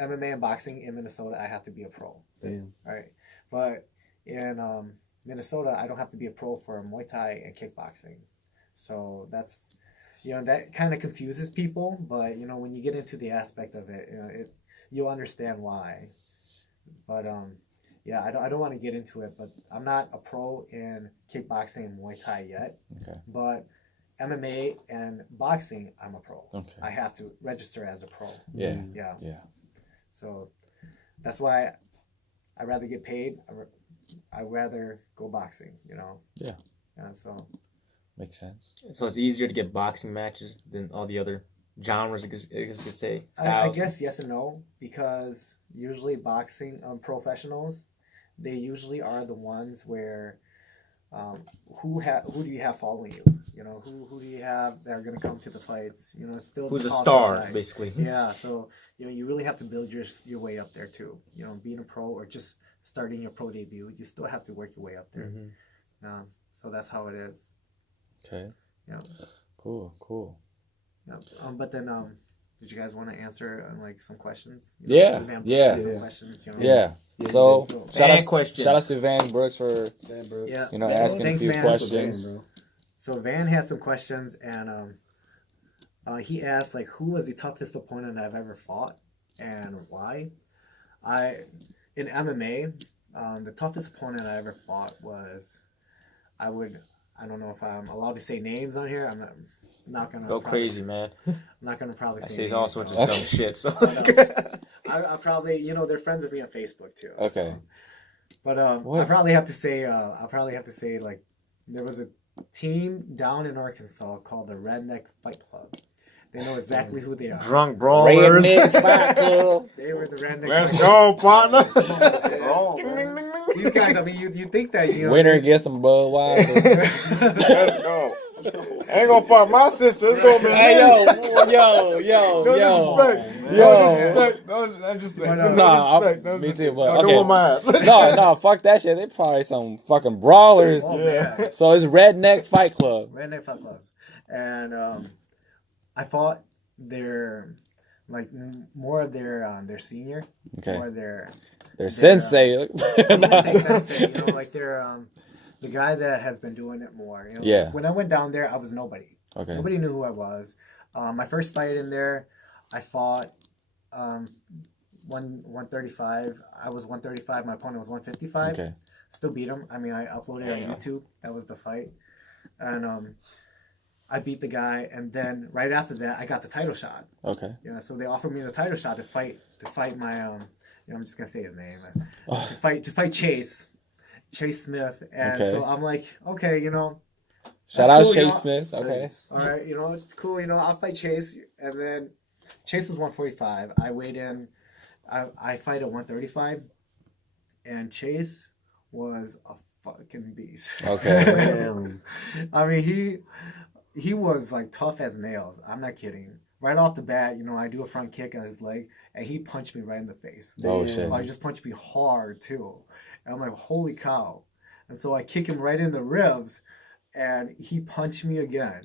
MMA and boxing in Minnesota, I have to be a pro. Damn. Right, but in Minnesota, I don't have to be a pro for Muay Thai and kickboxing. So that's that kind of confuses people. But when you get into the aspect of it, you'll understand why. But I don't want to get into it. But I'm not a pro in kickboxing and Muay Thai yet. Okay. But MMA and boxing, I'm a pro. Okay. I have to register as a pro. Yeah. Yeah. Yeah. So that's why I'd rather get paid. I'd rather go boxing. Yeah. And so. Makes sense. So it's easier to get boxing matches than all the other genres, I guess you could say. I Styles. guess yes and no, because usually boxing professionals, they usually are the ones where who do you have following you? Who do you have that are going to come to the fights? It's still Who's the a cost star, side. basically. Yeah, so you really have to build your way up there too. Being a pro or just starting your pro debut, you still have to work your way up there. Mm-hmm. So that's how it is. Okay. Yeah. Cool. Yeah. But then, did you guys want to answer like some questions? Yeah. Some questions. Yeah. So Van questions. shout out to Van Brooks for Yeah. asking Thanks, a few Van. questions. So Van had some questions, and he asked like, who was the toughest opponent I've ever fought, and why? In MMA, the toughest opponent I ever fought was, I don't know if I'm allowed to say names on here. I'm not gonna go crazy, man. I'm not gonna probably say. I say names, all sorts of so. dumb shit. So I probably they're friends with me on Facebook too. Okay. So. But I probably have to say like there was a team down in Arkansas called the Redneck Fight Club. They know exactly who they are. drunk brawlers. Redneck Fight Club. They were the Redneck. Let's go, partner. These guys, I mean, you think that Winner gets some Budweiser. Let's go. I ain't gonna fuck my sister. It's gonna be Hey yo. No disrespect. No disrespect. I'm just saying. No disrespect. Me too. But I don't want mine. no, fuck that shit. They probably some fucking brawlers. Oh, Yeah. man. So it's Redneck Fight Club. Redneck Fight Clubs, and I fought their more of their senior, Okay. more of their Sensei. I wouldn't say sensei, like they're the guy that has been doing it more. Yeah. When I went down there, I was nobody. Okay. Nobody knew who I was. My first fight in there, I fought 135. I was 135. My opponent was 155. Okay. Still beat him. I mean, I uploaded it on YouTube. That was the fight, and I beat the guy. And then right after that, I got the title shot. Okay. So they offered me the title shot to fight my I'm just gonna say his name to fight Chase Smith, and so I'm like, okay, Shout out cool, Chase Smith. Okay. all right, it's cool, I'll fight Chase, and then Chase was 145. I weighed in, I fight at 135, and Chase was a fucking beast. Okay. I mean, he was like tough as nails. I'm not kidding. Right off the bat, I do a front kick on his leg, and he punched me right in the face. Oh, shit. He just punched me hard, too. And I'm like, holy cow. And so I kick him right in the ribs, and he punched me again.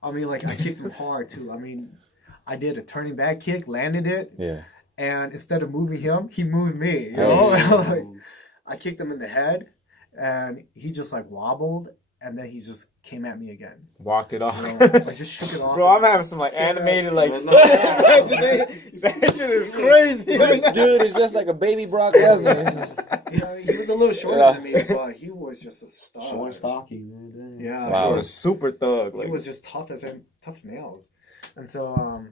I mean, I kicked him hard, too. I mean, I did a turning back kick, landed it, Yeah. and instead of moving him, he moved me. I kicked him in the head, and he just, wobbled, and then he just came at me again. Walked it off. I just shook it off. Bro, I'm having some animated that shit is crazy. This dude is just like a baby Brock Lesnar. He was a little shorter than me, but he was just a star. Short and stocky, man. Yeah, Wow. He was super thug. he was just tough as nails. And so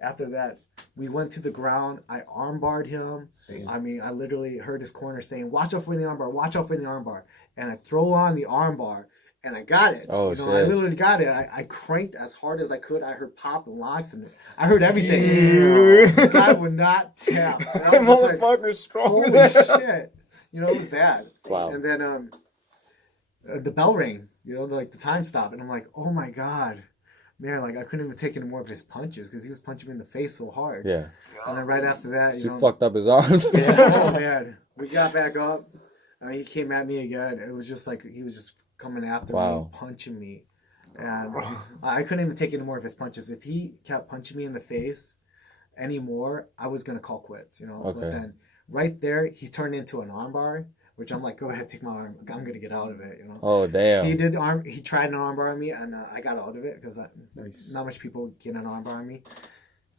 after that, we went to the ground. I armbarred him. Damn. I mean, I literally heard his corner saying, "Watch out for the armbar! Watch out for the armbar!" And I throw on the armbar, and I got it. Oh, I shit. literally got it. I cranked as hard as I could. I heard pop and locks, and I heard everything. The guy would not tap. And I was just like, Motherfucker's strong. holy shit. It was bad. Wow. And then the bell rang, the time stopped. And I'm like, oh my God. Man, I couldn't even take any more of his punches because he was punching me in the face so hard. Yeah. And then right after that, You fucked up his arms. oh man. We got back up. He came at me again. It was just he was just coming after me, punching me. And I couldn't even take any more of his punches. If he kept punching me in the face anymore, I was going to call quits, Okay. But then right there, he turned into an armbar, which I'm like, go ahead, take my arm. I'm going to get out of it, Oh, damn. He tried an armbar on me, and I got out of it because not much people get an armbar on me.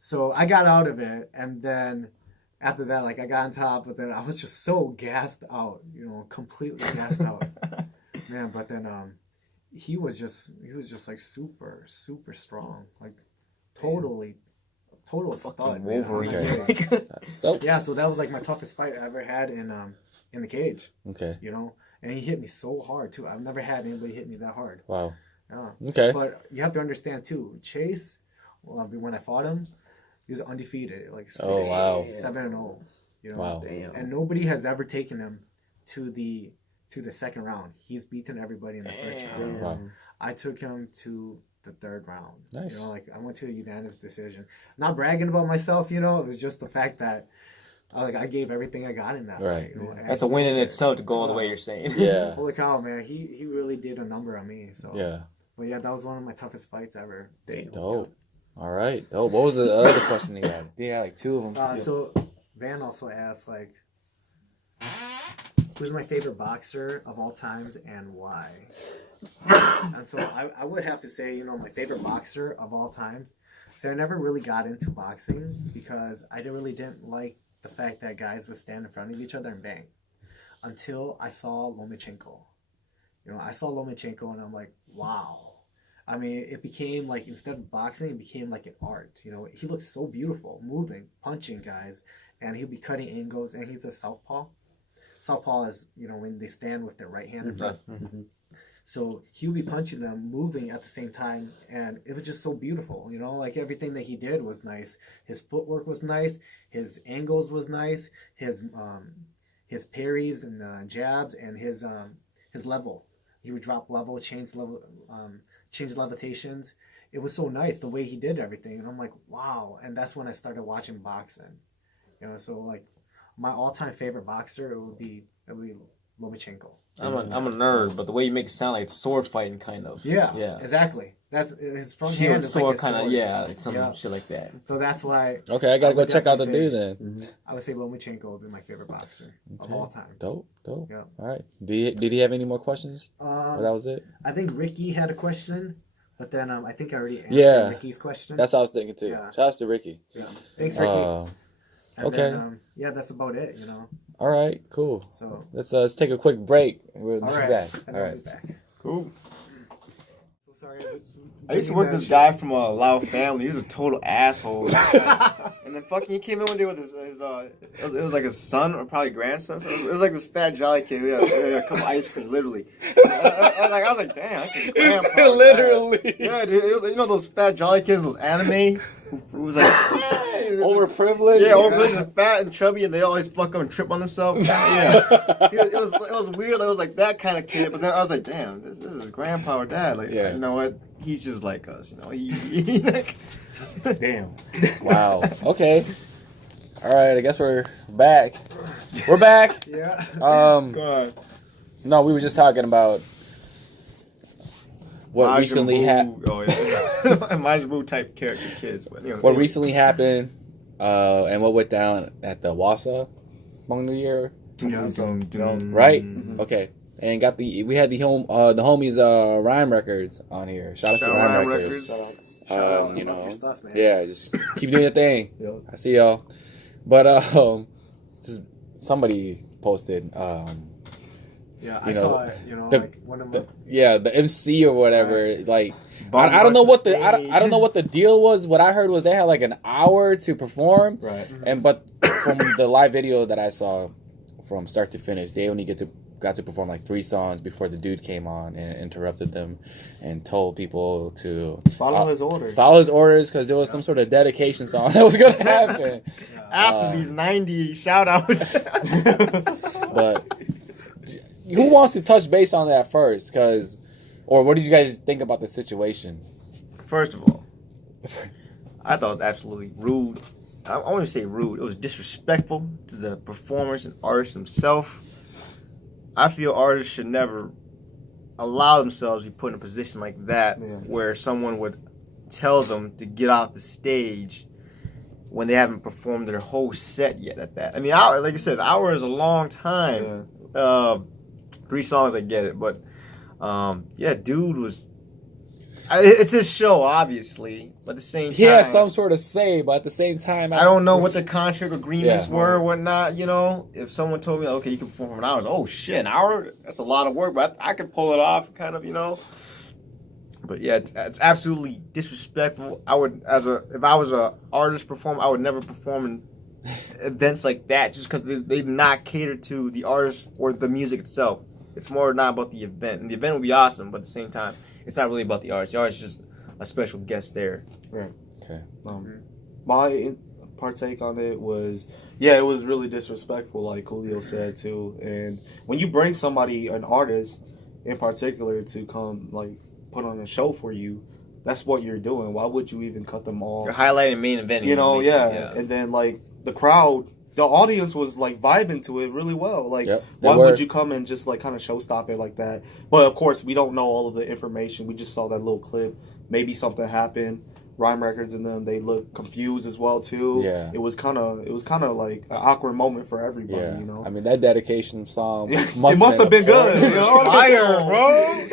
So I got out of it, and then after that, I got on top, but then I was just so gassed out, completely gassed out. Man, but then he was just super, super strong. Totally total stud. Wolverine. Man. Okay. That's dope. Yeah, so that was like my toughest fight I ever had in the cage. Okay. You know, and he hit me so hard too. I've never had anybody hit me that hard. Wow. Yeah. Okay. But you have to understand too, Chase. Well, when I fought him, he was undefeated, like 7-0. You know, Wow. Damn. and nobody has ever taken him to the second round. He's beaten everybody in the first round. Wow. I took him to the third round. Nice. You know, like I went to a unanimous decision. Not bragging about myself, you know. It was just the fact that I gave everything I got in that Right. fight. You know, and That's a win in he took it. itself to go all the way you're saying. Yeah. Holy cow, man! He really did a number on me. So Yeah. But yeah, that was one of my toughest fights ever. Damn. Dope. All right. Dope. What was the other question he had? He had like two of them. So Van also asked like, who's my favorite boxer of all times and why? And so I would have to say, you know, my favorite boxer of all times. So I never really got into boxing because I really didn't like the fact that guys would stand in front of each other and bang. Until I saw Lomachenko. You know, I saw Lomachenko and I'm like, wow. I mean, it became like, instead of boxing, it became like an art. You know, he looks so beautiful, moving, punching guys, and he'll be cutting angles, and he's a southpaw. Southpaw is, you know, when they stand with their right hand in front. So he'll be punching them, moving at the same time, and it was just so beautiful, you know, like everything that he did was nice. His footwork was nice, his angles was nice, his parries and jabs, and his level. He would drop level, change levitations. It was so nice the way he did everything, and I'm like, wow. And that's when I started watching boxing, you know. So like, my all-time favorite boxer it would be Lomachenko. I'm a nerd, but the way you make it sound like it's sword fighting kind of. Yeah, exactly. That's his front Shield hand is sword like his kind of, sword. yeah, like some Yeah. shit like that. So that's why Okay, I gotta go would check out the definitely dude say- then. I would say Lomachenko would be my favorite boxer of all time. Dope. Yeah. All right. Did he have any more questions? Or that was it? I think Ricky had a question, but then I think I already answered Yeah. Ricky's question. That's what I was thinking too. Yeah. Shout out to Ricky. Yeah. Thanks, Ricky. And okay. then, yeah, that's about it. You know. All right. Cool. So. Let's take a quick break. We'll All be right. back. And All then right. we'll be back. Cool. So sorry. I used to work with this guy from a Lao family. He was a total asshole. And then fucking he came in one day with his it was like his son or probably grandson. So it was like this fat jolly kid. He had a couple ice cream, literally. I was like, damn, that's his grandpa. Literally. Yeah, dude. It was, you know those fat jolly kids, those anime who was like Overprivileged. Yeah, overprivileged and fat and chubby, and they always fuck up and trip on themselves. Yeah, it was weird. It was like that kind of kid. But then I was like, damn, this is his grandpa or dad. Like, Yeah. you know what? He's just like us. You know, he like, Damn. Wow. Okay. All right. I guess we're back. We're back. Yeah. what's going on? No, we were just talking about what Majin recently Buu. happened. Oh yeah, Majin Buu type character kids. But you know, What recently happened, and what went down at the Wasa New Year, right? Mm-hmm. Okay. And we had the homies Rhyme Records on here. Shout out to Rhyme Records. Shout outs. You Love know, your stuff, man. yeah, just keep doing your thing. Yeah. I see y'all. But just somebody posted Yeah, I you know, saw it. You know, the- like one of my. the MC or whatever. Like Bomb I don't know rush what the I don't know what the deal was. What I heard was they had like an hour to perform, Right. but from the live video that I saw from start to finish, they only got to perform like 3 songs before the dude came on and interrupted them and told people to Follow his orders. follow his orders because there was some sort of dedication song that was gonna happen. After these 90 shout outs. But who wants to touch base on that first? Or what did you guys think about the situation? First of all, I thought it was absolutely rude. I want to say rude. It was disrespectful to the performers and artists themselves. I feel artists should never allow themselves to be put in a position like that where someone would tell them to get off the stage when they haven't performed their whole set yet at that. I mean, like you said, an hour is a long time. 3 songs, I get it. But, yeah, dude was... It's his show, obviously, but at the same time... He has some sort of say, but at the same time... I don't know what the contract agreements Yeah. were or whatnot, you know? If someone told me, okay, you can perform for an hour, oh shit, an hour? That's a lot of work, but I could pull it off, kind of, you know? But yeah, it's absolutely disrespectful. If I was a artist performer, I would never perform in events like that just because they not cater to the artist or the music itself. It's more not about the event, and the event would be awesome, but at the same time, it's not really about the artist. The artist is just a special guest there. Right. Okay. My partake on it was, it was really disrespectful, like Coolio said too. And when you bring somebody, an artist in particular, to come like put on a show for you, that's what you're doing. Why would you even cut them off? You're highlighting main event. You know, yeah. And then like the crowd, the audience was like vibing to it really well. Like, why would you come and just like kind of showstop it like that? But of course, we don't know all of the information. We just saw that little clip. Maybe something happened. Rhyme Records and them, they look confused as well too. Yeah. It was kind of like an awkward moment for everybody. You know. I mean, that dedication song. It must have been good. You know? Fire, bro.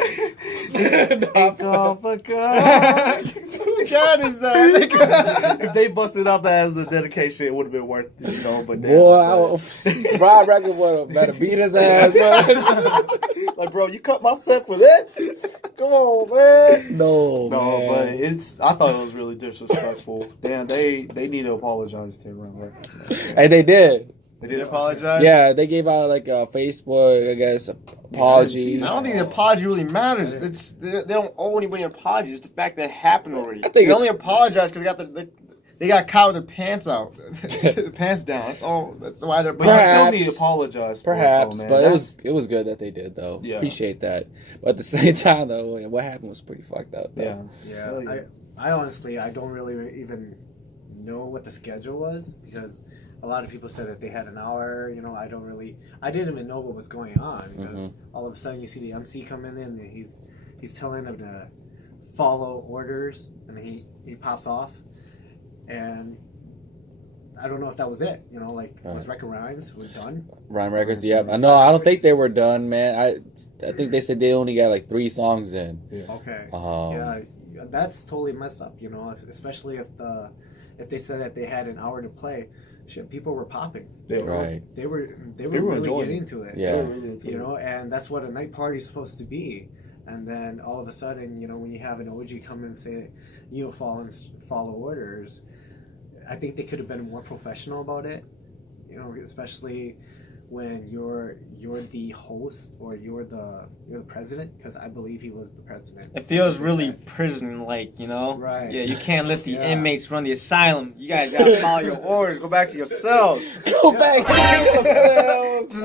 God is that? If they busted out that as the dedication, it would have been worth it, you know. But boy, Rod Records would have better beat his ass, man. Like, bro, you cut my set for this? Come on, man. No, but I thought it was really disrespectful. Damn, they need to apologize to Rhyme Records. And they did. They did apologize? Yeah, they gave out like a Facebook, I guess, apology. I don't think the apology really matters. They don't owe anybody an apology. It's the fact that it happened already. I think they only apologize because they got caught with their pants out, their pants down. That's all. That's why they're. But you still need to apologize. Perhaps, for it, but it was good that they did though. Yeah. Appreciate that. But at the same time though, what happened was pretty fucked up. Though. Yeah. I honestly, I don't really even know what the schedule was because a lot of people said that they had an hour. You know, I didn't even know what was going on because all of a sudden you see the MC come in and he's telling them to follow orders and he pops off. And I don't know if that was it. You know, like was Record Rhymes was done? Rhyme Records, yeah. No, I don't think they were done, man. I think they said they only got like 3 songs in. Yeah. Okay. Yeah, that's totally messed up. You know, especially if they said that they had an hour to play. Shit, people were popping. Yeah, right. They were really getting into it. Yeah. You know, and that's what a night party is supposed to be. And then all of a sudden, you know, when you have an OG come and say, you know, follow orders, I think they could have been more professional about it. You know, especially when you're the host or you're the president, because I believe he was the president. It feels really prison-like, you know? Right. Yeah, you can't let the inmates run the asylum. You guys gotta follow your orders. Go back to your cells. Go back to your cells.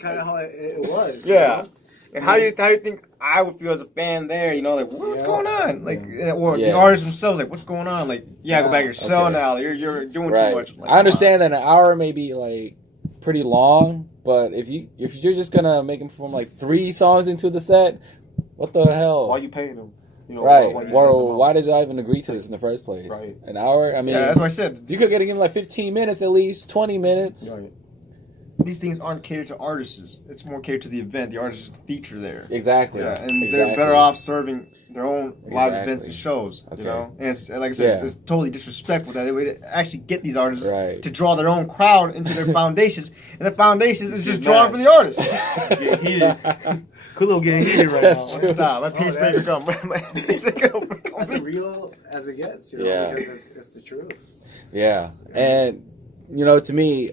Kind of how it was. Yeah. You know? And how do you think I would feel as a fan there? You know, like what's going on? Like, or the artists themselves, like what's going on? Like, go back to your cell now. You're doing too much. Like, I understand that an hour may be like pretty long, but if you're just gonna make them perform like 3 songs into the set, what the hell? Why are you paying them? You know, why did y'all even agree to this in the first place? Right. An hour? I mean, that's what I said. You could get in like 15 minutes at least, 20 minutes. Right. These things aren't catered to artists. It's more catered to the event. The artist is the feature there. Exactly. Yeah, and they're better off serving their own live events and shows. Okay. You know, and it's, like I said, it's totally disrespectful that they would actually get these artists to draw their own crowd into their foundations, and the foundations is just drawing for the artists. It's getting heated. Coolio getting heated right now. Stop. Let Peacemaker come. That's as real as it gets. You know, because it's the truth. Yeah, and you know, to me,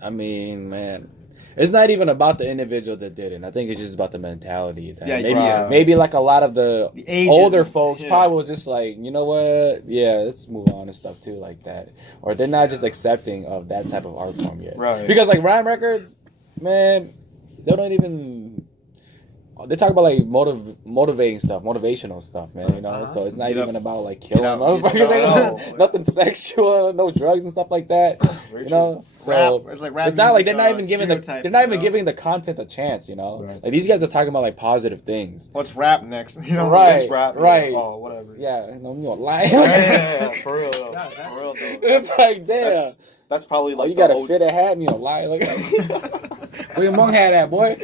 I mean, man, it's not even about the individual that did it. I think it's just about the mentality. Maybe like a lot of the older folks probably was just like, you know what? Yeah, let's move on and stuff too, like that. Or they're not just accepting of that type of art form yet. Right. Because like Rhyme Records, man, they don't even. They talk about like motivating stuff, motivational stuff, man. You know, so it's not even about like killing motherfuckers. Nothing sexual, no drugs and stuff like that. You know, so it's not like they're not even giving the content a chance. You know, like these guys are talking about like positive things. What's rap next? You know, let's rap. Oh, whatever. Yeah, you know, lie. Yeah, for real though. For real though. It's like damn. That's probably like you got to fit a hat and you know lie like. Where your mom hat at, boy?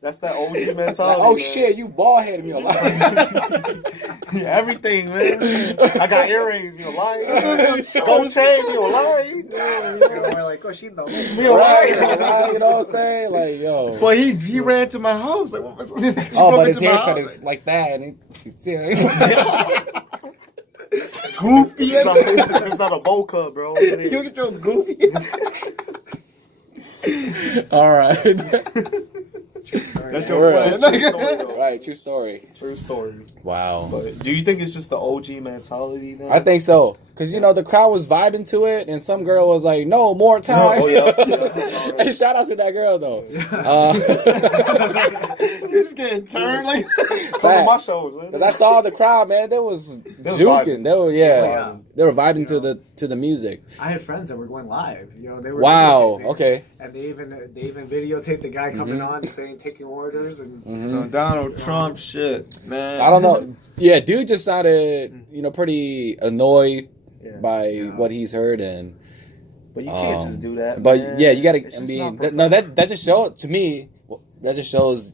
That's that OG mentality. Oh shit, you bald headed me a lie. Everything, man. I got earrings, me a lie. Gold chain, me a lie. we're like, oh, she knows. Right, right, you know what I'm saying? Like, yo. But he ran to my house. Like, what was Oh, but his haircut is like that. And goofy. It's not a bowl cut, bro. You get your goofy. All right. That's your your friend. Right, true story. True story. Wow. But do you think it's just the OG mentality then? I think so. Because, you know, the crowd was vibing to it, and some girl was like, no, more time. Oh, yeah. Hey, shout out to that girl, though. You're just getting turned. Like, Come to my shows, man. Because I saw the crowd, man. They was was juking. vibing. They were, Yeah. They were vibing You know. to the music. I had friends that were going live. You know, they were Wow. videotaping. Okay. And they even videotaped the guy coming on saying taking orders and Mhm. Donald Trump shit, man. I don't know. Yeah, dude just sounded, you know, pretty annoyed Yeah. by what he's heard, and But you can't just do that. but man. yeah, you gotta. It's I just mean, not that just shows to me. That just shows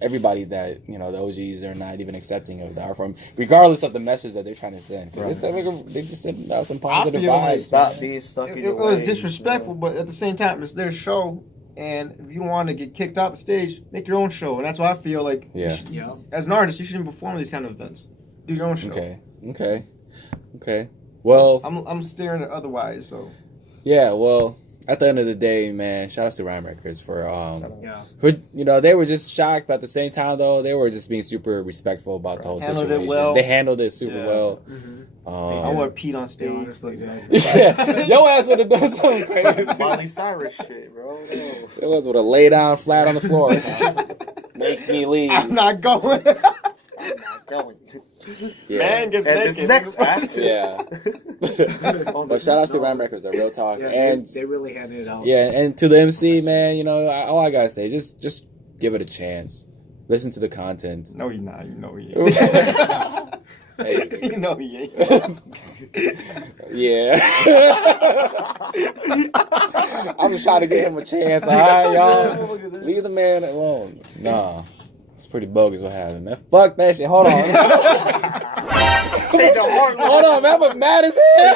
everybody that, you know, the OGs are not even accepting of the art form, regardless of the message that they're trying to send. 'Cause it's like they just send out some positive feel like vibes. Stop being stuck in It your was ways, disrespectful, man. but at the same time, it's their show. And if you don't want to get kicked off the stage, make your own show. And that's why I feel like, Yeah. yeah. as an artist, you shouldn't perform these kind of events. Do your own show. Okay. Well, I'm staring at otherwise, so. yeah. Well, at the end of the day, man, shout out to Rhyme Records for Yeah. for, you know, they were just shocked, but at the same time though, they were just being super respectful about the whole Handled it situation. well. They handled it super Yeah. well. I would have peed on They stage. honestly did. Yeah, your ass would have done something crazy. Miley Cyrus shit, bro. No. It was would have laid down flat on the floor. Make me leave. I'm not going. I'm not going. Yeah. Man gets And naked. this next action. Yeah. But shout out to Rhyme Records, though, real talk. Yeah, And they really handed it out. yeah, and to the MC, man, you know, all I gotta say, just give it a chance. Listen to the content. No, you're not. You know he ain't. Hey. You know he ain't. Yeah. I'm just trying to give him a chance. All right, y'all. Leave the man alone. Nah. It's pretty bogus what happened, man. Fuck that shit. Hold on. Change your heart. Hold on, man. I'm mad as hell.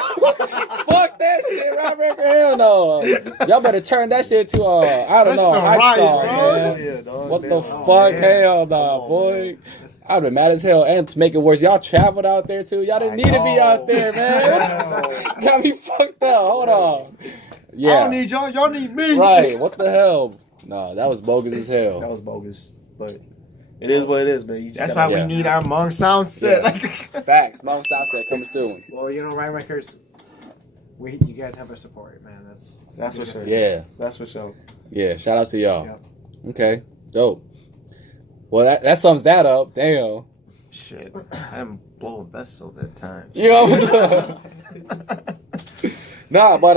Fuck that shit. Rap record. Hell no. Y'all better turn that shit to I don't That's know, the hype riot, song, bro. man. Yeah, dog. What the Damn. fuck? man. Hell nah, Come on, boy. man. I'd been mad as hell. And to make it worse, y'all traveled out there too. Y'all didn't need to be out there, man. Got me fucked up. Hold on. Yeah. I don't need y'all. Y'all need me. Right. What the hell? No, that was bogus as That hell. was bogus. But it is what it is, man. You just That's why gotta, Yeah. we need our Hmong sound set. Yeah. Facts. Mom Southside coming soon. Well, you know, Rhyme Records, you guys have our support, man. That's for sure. Yeah. That's for sure. Yeah. Shout out to y'all. Yep. Okay. Dope. Well, that sums that up. Damn. Shit. I didn't blow a vessel that time. You know what I'm saying? Nah, but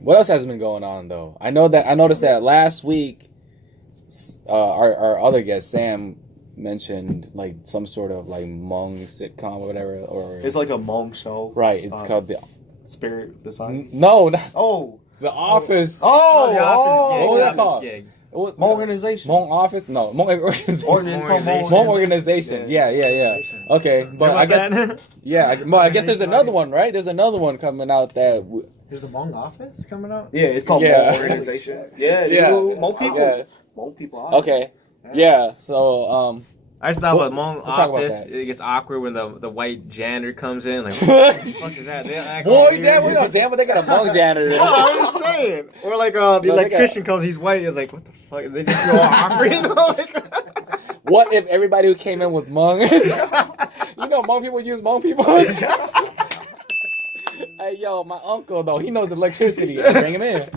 what else has been going on though? I noticed that last week, our other guest Sam mentioned like some sort of like Hmong sitcom or whatever, or It's like a Hmong show. right. It's called the Spirit Beside. no, not Oh. the Office. Oh. The office gig. what was The it office called? gig. What- Hmong Organization. Hmong Office? No, Hmong Organization. It's called Hmong Organization. Hmong Organization. Yeah. Okay, but I guess I guess there's another one, right? There's another one coming out that. There's the Hmong Office coming out? Yeah, it's called Yeah. Hmong Organization. Yeah, Yeah. Hmong people. Yes. Hmong people. Okay. Yeah. So I just thought We'll- about Hmong we'll talk about office. that. It gets awkward when the white janitor comes in. Like, what the fuck is that? They act all boy, weird. damn, we know damn, but they got a Hmong janitor. No, I'm just saying. Or like the they electrician comes, he's white. It's like, what the fuck? They just feel all awkward. You know? Like, What if everybody who came in was Hmong? You know, Hmong people use Hmong people. Hey, yo, my uncle though, he knows electricity. Bring him in.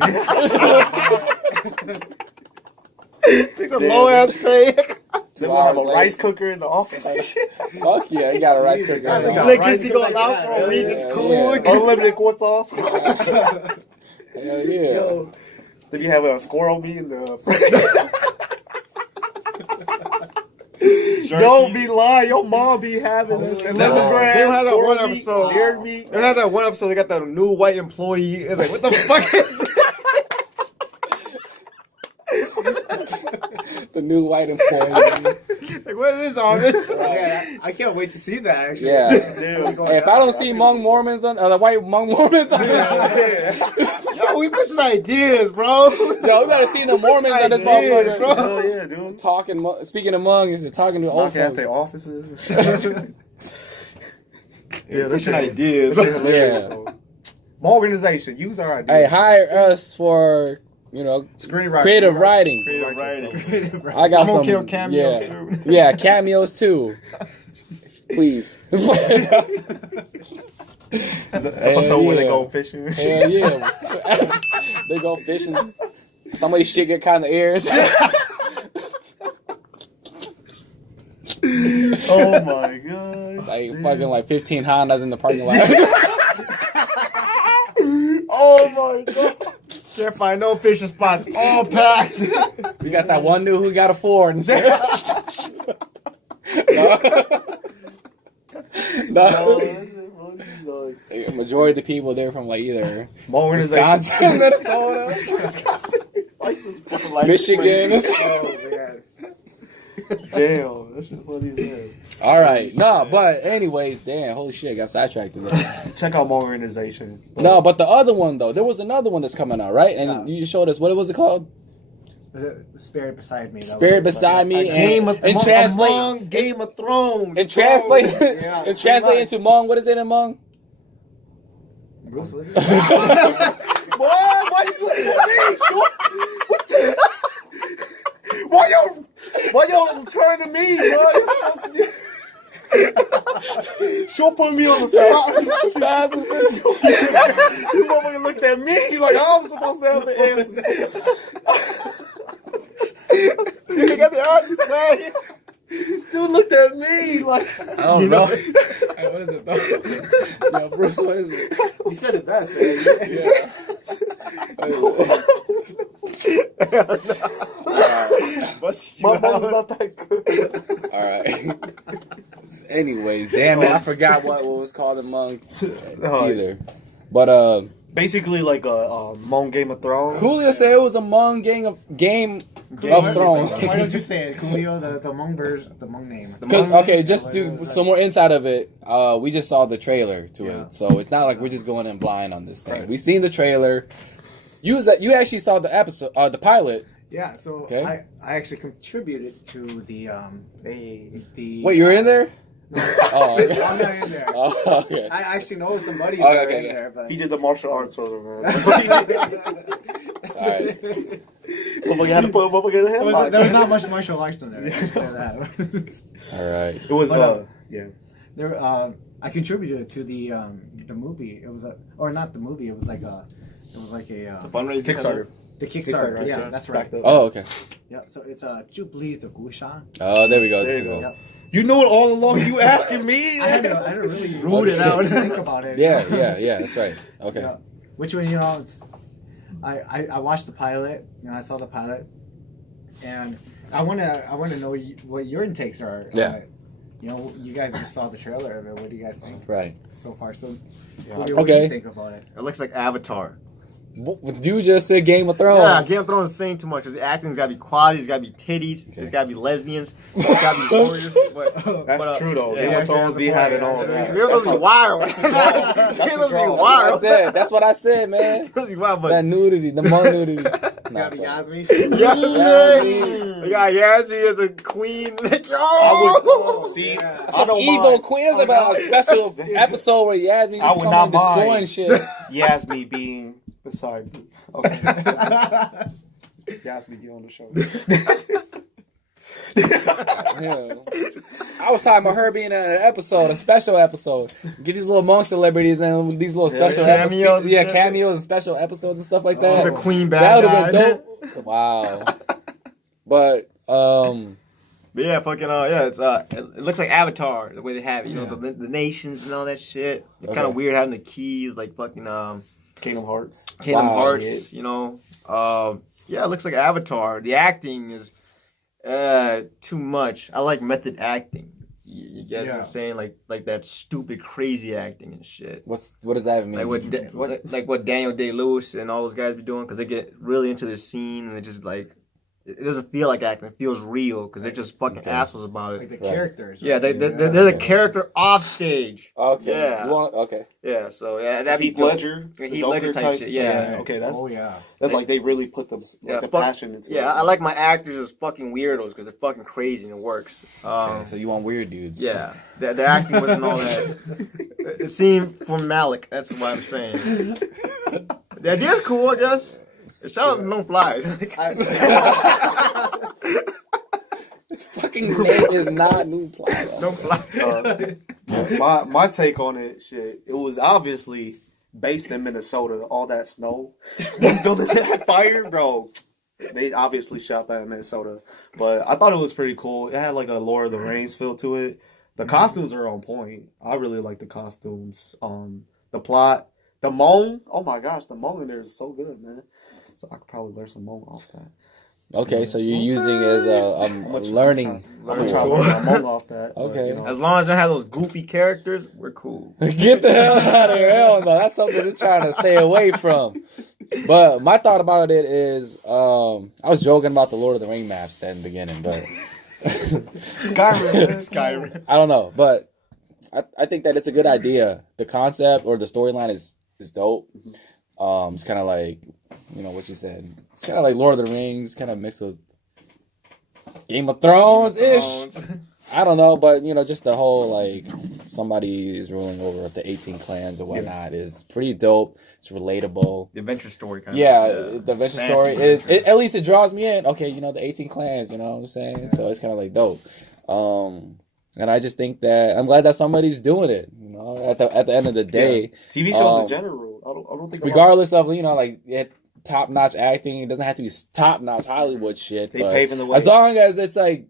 takes a low ass pay. They will have a 2 hours rice cooker in the office. Fuck yeah, he got a rice cooker. Jesus, I think Hell Electricity Rice goes cooker out like for a that, week. yeah. It's cool. Yeah. Unlimited quarts off. yeah. Yo. Then you have a squirrel meat in the. Yo, be lying. Your mom be having this They lemongrass. They had that one squirrel meat, episode. deer meat. They had that one episode. They got that new white employee. It's like, what the fuck is this? The new white employee. Like, what is all this? Yeah, I can't wait to see that. Actually, Yeah. Hey, if I don't see Hmong Mormons on the white Hmong Mormons on this, Yo, we pushing ideas, bro. yo, we gotta see the Mormons on this Ideas, motherfucker. bro. Hell yeah, dude. Talking, speaking of Hmong, is talking to old Knocking at folks. their offices. and shit. Yeah, that's Pushing ideas. That shit hilarious, Yeah. bro. My organization, use our ideas. Hey, hire us for Screenwriting. creative writing. Creative writing. I got I'm some okay with cameos, yeah. too. Yeah, cameos too. Please. It's an episode where they yeah. go fishing. and Hell shit. yeah. They go fishing. Somebody shit get caught in the ears. Oh my god. Like fucking like 15 Hondas in the parking lot. Oh my god. Can't find no fishing spots. All packed. We got that one dude who got a Ford and shit. No. Majority of the people they're from like either My organization. Wisconsin, Minnesota, Michigan. Oh man. Damn, that shit funny as hell. All right, no, but anyways, damn, holy shit, got sidetracked today. Check out my organization. No, but the other one though, there was another one that's coming out, right? And Yeah. you showed us what was it called? The Spirit Beside Me. that Spirit was- Beside Me, Game of and translate among Game of Thrones. and translate Yeah, and translate into Hmong. What is it in Hmong? Bruce Willis. Boy, why you looking at me? What you? Why y'all turn to me, bro? You're supposed to be. She'll put me on the spot. You motherfucker looked at me like I'm supposed to have the answer. You got the honest man. Dude looked at me like I don't know. Hey, what is it though? Yo, Bruce, what is it? You said it best, man. my mother's not that good. All right. Anyways, damn it, I forgot what was called in Hmong either. But Basically like a Hmong Game of Thrones. Coolio said it was a Hmong game of Thrones. Why don't you say it, Coolio? The Hmong version, the Hmong name. Okay, just to some more inside of it, we just saw the trailer to Yeah. it, so it's not like we're just going in blind on this thing. We seen the trailer. You actually saw the episode, the pilot. Yeah, so Okay. I actually contributed to the the. Wait, you're in there? No, Oh, I'm okay. not in there. Oh, okay. I actually know somebody Okay, that are okay, in okay. there, but He did the martial arts for them, man. That's what he did. All right. Motherfucker had to put a motherfucker in the headlock. There was not much martial arts in there. I can say that. All right. It was But, yeah. There, I contributed to the movie. It was or not the movie. It was like a Fundraising Kickstarter. the Kickstarter. Kickstarter, Yeah, right? that's Back right. then. Oh, okay. Yeah, so it's Jubilee the Gushan. Oh, there we go. There you go. Yep. You know it all along. You asking me? I had to really Ruled it out. think about it. Yeah, that's right. Okay. Yeah. Which one, it's, I watched the pilot. I saw the pilot, and I wanna know what your intakes are. Yeah. You guys just saw the trailer of it. What do you guys think Right. so far? So, Yeah. what do Okay. you think about it? It looks like Avatar. You just said Game of Thrones. Yeah, Game of Thrones is saying too much because the acting's got to be quality, it's got to be titties, it's got to be lesbians, it's got to be warriors. That's true though. yeah, Game of actually, Thrones that's be the point, having yeah. all that. They're That's supposed to be the- wild. That's the draw. That's They're the supposed to be draw. wild. That's what I said, man. Supposed to be wild, That but nudity, the Hmong nudity. Gotta be Nah, Yasmin. Yasmin. They got Yasmin as a queen. I would see. Yeah. I I'm don't evil mind queen. It's about a special episode where Yasmin I just would come not and destroying mind. shit. Yasmin being beside me. Okay. Yasmin, you on the show. Yeah. I was talking about her being in an episode, a special episode. Get these little Hmong celebrities and these little special cameos episodes. and Yeah, shit. cameos and special episodes and stuff like The that. queen That bad would have guy. been dope. Wow. But But yeah, fucking yeah, it looks like Avatar the way they have it. You know, the nations and all that shit. It's kind Okay. of weird having the keys like fucking Kingdom Hearts. Kingdom Wow, Hearts. You know, yeah, it looks like Avatar. The acting is too much. I like method acting. You guys know what I'm saying? Like that stupid crazy acting and shit. what does that even mean? Like what Daniel Day-Lewis and all those guys be doing because they get really into their scene and they just like it doesn't feel like acting. It feels real because they're just fucking assholes about Like it. the characters. Yeah, right? they're the character off stage. Okay. Yeah. Okay. Yeah, so that'd be Heath dope. Ledger, the Heath Joker Ledger type shit. Yeah. Okay, that's Oh yeah. that's like they really put them the fuck- passion into it. Yeah, I like my actors as fucking weirdos because they're fucking crazy and it works. Okay, so you want weird dudes? Yeah, the acting wasn't all that. It seemed from Malik. That's what I'm saying. The idea's cool, I guess. Shout out to No Fly. This fucking name is not New Playa. No Fly. My take on it, shit, it was obviously based in Minnesota. All that snow, them building that fire, bro. They obviously shot that in Minnesota, but I thought it was pretty cool. It had like a Lord of the Rings feel to it. The costumes are on point. I really like the costumes. The plot, the Hmong. Oh my gosh, the Hmong in there is so good, man. So I could probably learn some Hmong off that. Okay, so you're using it as a learning. I'm gonna try to learn Hmong off that. but, Okay. you know. As long as I have those goofy characters, we're cool. Get the hell out of here. Hell no. That's something they're trying to stay away from. But my thought about it is, I was joking about the Lord of the Ring maps in the beginning, but Skyrim. I don't know. But I think that it's a good idea. The concept or the storyline is dope. It's kind of like, you know what you said. It's kind of like Lord of the Rings, kind of mixed with Game of Thrones-ish. I don't know, but you know, just the whole like somebody is ruling over the 18 clans or whatnot is pretty dope. It's relatable. The adventure story kind Yeah, of. the adventure Fantasy story is adventure. at least it draws me in. Okay, you know the 18 clans, you know what I'm saying? So it's kind of like dope. And I just think that I'm glad that somebody's doing it. You know, at the end of the day, TV shows in general. I don't think regardless of you know like top notch acting, it doesn't have to be top notch Hollywood shit. They but paving the way. as long as it's like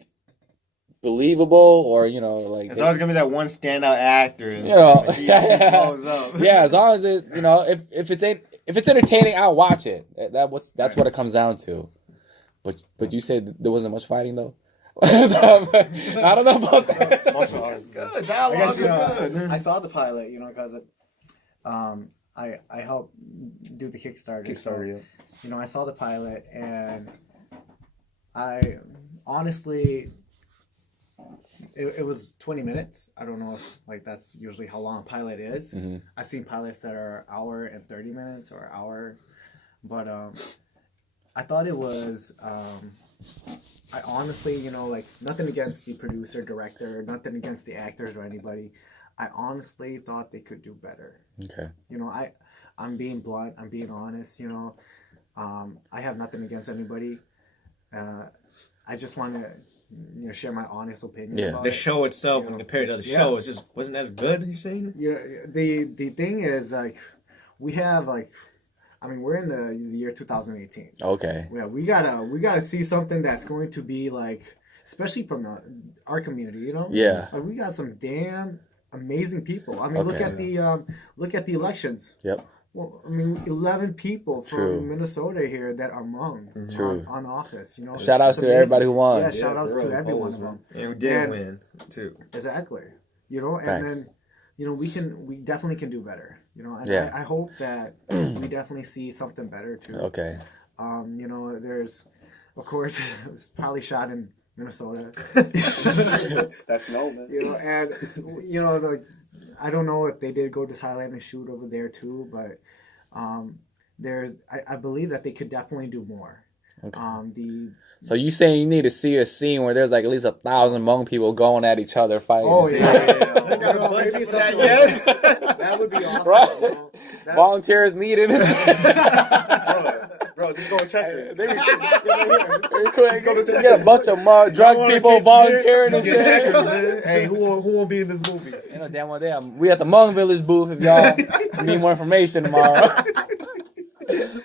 believable or you know like It's always gonna be that one standout actor. And, you know he blows up. yeah, as long as it you know if it's entertaining, I'll watch it. That's what it comes down to. But you said there wasn't much fighting though. I don't know about that. Martial arts. Good. I Dialogue guess is you know, good. I saw the pilot, you know, because I helped do the Kickstarter. So, yeah. you know, I saw the pilot and I honestly, it was 20 minutes. I don't know if like that's usually how long a pilot is. Mm-hmm. I've seen pilots that are hour and 30 minutes or hour, but I thought it was. I honestly, you know, like nothing against the producer, director, nothing against the actors or anybody. I honestly thought they could do better. Okay. You know, I'm being blunt. I'm being honest. You know, I have nothing against anybody. I just want to, you know, share my honest opinion. Yeah. about The it. show itself, when compared to the Yeah. show, it just wasn't as good. You're saying? Yeah. The thing is, like, we have like, I mean, we're in the year 2018. Okay. Yeah, we gotta see something that's going to be like, especially from our community. You know. Yeah. Like, we got some damn amazing people. I mean, look Okay. at the elections. Yep. Well, I mean, 11 people from True. Minnesota here that are Hmong True. on office. You know, Shout outs It's to everybody who won. Yeah, Yeah, shout outs for to real. every one Polls, of them. And we did And- win too. Exactly. You know, and Thanks. then, you know, we definitely can do better. You know, and Yeah. I hope that we definitely see something better too. Okay. You know, there's, of course, it was probably shot in Minnesota. That's no, man. You know, and you know, like, I don't know if they did go to Thailand and shoot over there too, but I believe that they could definitely do more. Okay. So you saying you need to see a scene where there's like at least 1,000 Hmong people going at each other fighting? Oh yeah. We got a budget Maybe for that something yet? like that. That would be awesome. Right. You know? Volunteers needed. Bro, just go to checkers. Just go to get a bunch of drug people volunteering and Just get shit. checkers, man. Hey, who won't be in this movie? You know, damn well, we at the Hmong Village booth. If y'all need more information tomorrow,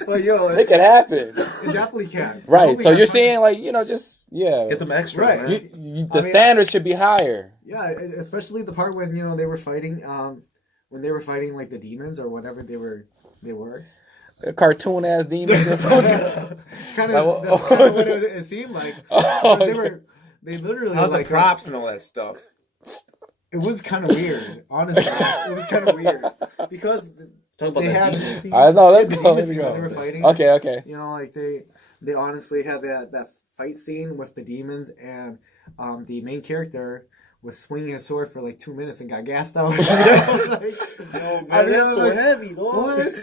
But yo, it could happen. it definitely can. Right. So you're saying like just Get them extras, Right. man. the standards should be higher. Yeah, especially the part when they were fighting, like the demons or whatever they were. Cartoon ass demons or something. Kind Like, of that's kind of what it seemed like. Oh, They literally How's the like props and all that stuff? It was kind of weird, honestly. It was kind of weird because Talk about they that had. demon scene. I know. Let's the go. demon Let's scene when go. they were fighting. Okay. You know, like they honestly had that fight scene with the demons, and the main character was swinging his sword for like 2 minutes and got gassed out. Oh man, that's so heavy, dog. What?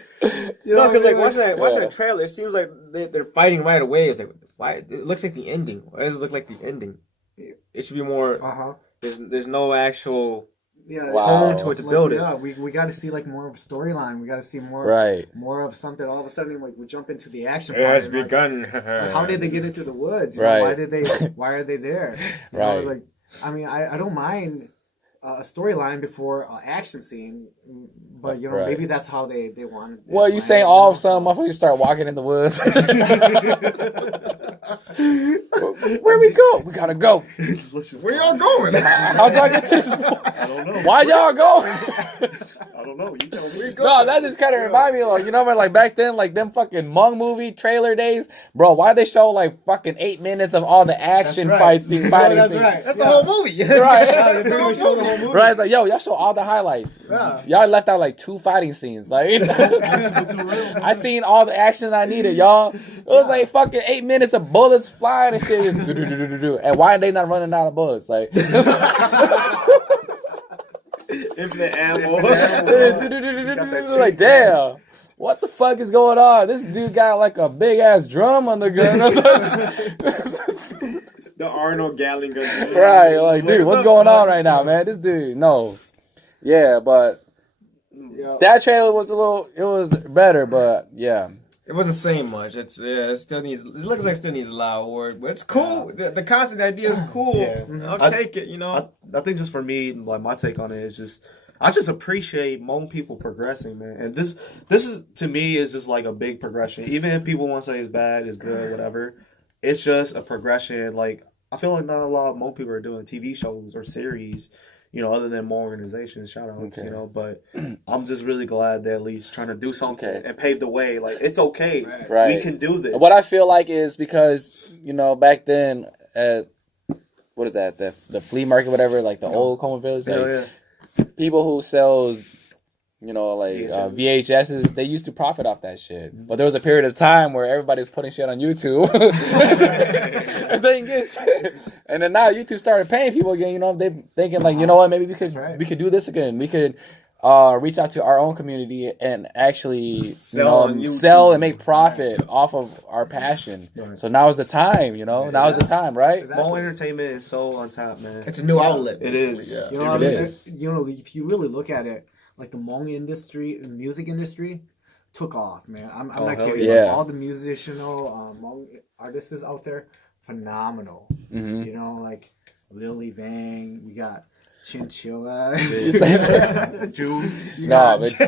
No, because like watching that trailer, it seems like they're fighting right away. It's like, why? It looks like the ending. Why does it look like the ending? It should be more. There's no actual tone to it to build it. Yeah, we got to see like more of a storyline. We got to see more of something. All of a sudden, like we jump into the action. It has part, begun. Like, how did they get into the woods? You know, why are they there? You know, like, I mean, I don't mind a storyline before an action scene, but you know, maybe that's how they wanted. Well, you saying all of a sudden, motherfuckers start walking in the woods. Where we go? We gotta go. Where y'all going? How'd y'all get to this point? I don't know. Why'd y'all go? I don't know. You tell me. No, that just kind of remind me of, like, you know, like back then, like them fucking Hmong movie trailer days, bro. Why they show like fucking 8 minutes of all the action fights? That's right. That's the whole movie. Right. Movie. Right. It's like, yo, y'all show all the highlights. Yeah. Y'all left out like 2 fighting scenes. Like, I seen all the action I needed, y'all. It was like fucking 8 minutes of bullets flying and shit. And why are they not running out of bullets? Like, Infinite ammo. Like, damn. What the fuck is going on? This dude got like a big ass drum on the gun. The Arnold Gatling gun. Right, like, dude, what's going on right now, man? This dude, no. Yeah, but that trailer was it was better, but yeah. It wasn't saying much. It still needs. It looks like it still needs a lot of work, but it's cool. The concept idea is cool. Yeah. I'll take it. You know. I think just for me, like my take on it is just I just appreciate Hmong people progressing, man. And this is to me is just like a big progression. Even if people want to say it's bad, it's good, whatever. It's just a progression. Like I feel like not a lot of Hmong people are doing TV shows or series, you know, other than Hmong organizations. Shout outs, you know. But I'm just really glad they're at least trying to do something and pave the way. Like it's okay, right? We can do this. What I feel like is because, you know, back then at what is that, the flea market, whatever, like the old Coleman Village, like, people who sells, you know, like VHSs, they used to profit off that shit. But there was a period of time where everybody was putting shit on YouTube. And they didn't get shit. And then now YouTube started paying people again, you know, they thinking like, you know what, maybe we could do this again. We could reach out to our own community and actually sell and make profit off of our passion. Right. So now is the time, you know. Now is the time, right? Exactly. Hmong entertainment is so untapped, man. It's a new outlet. It is. Yeah. You know, you know, if you really look at it, like the Hmong industry, the music industry, took off, man. I'm not kidding. Yeah. Like, all the musicianal Hmong artists out there, phenomenal. Mm-hmm. You know, like Lily Vang, we got Chinchilla, Juice. No, but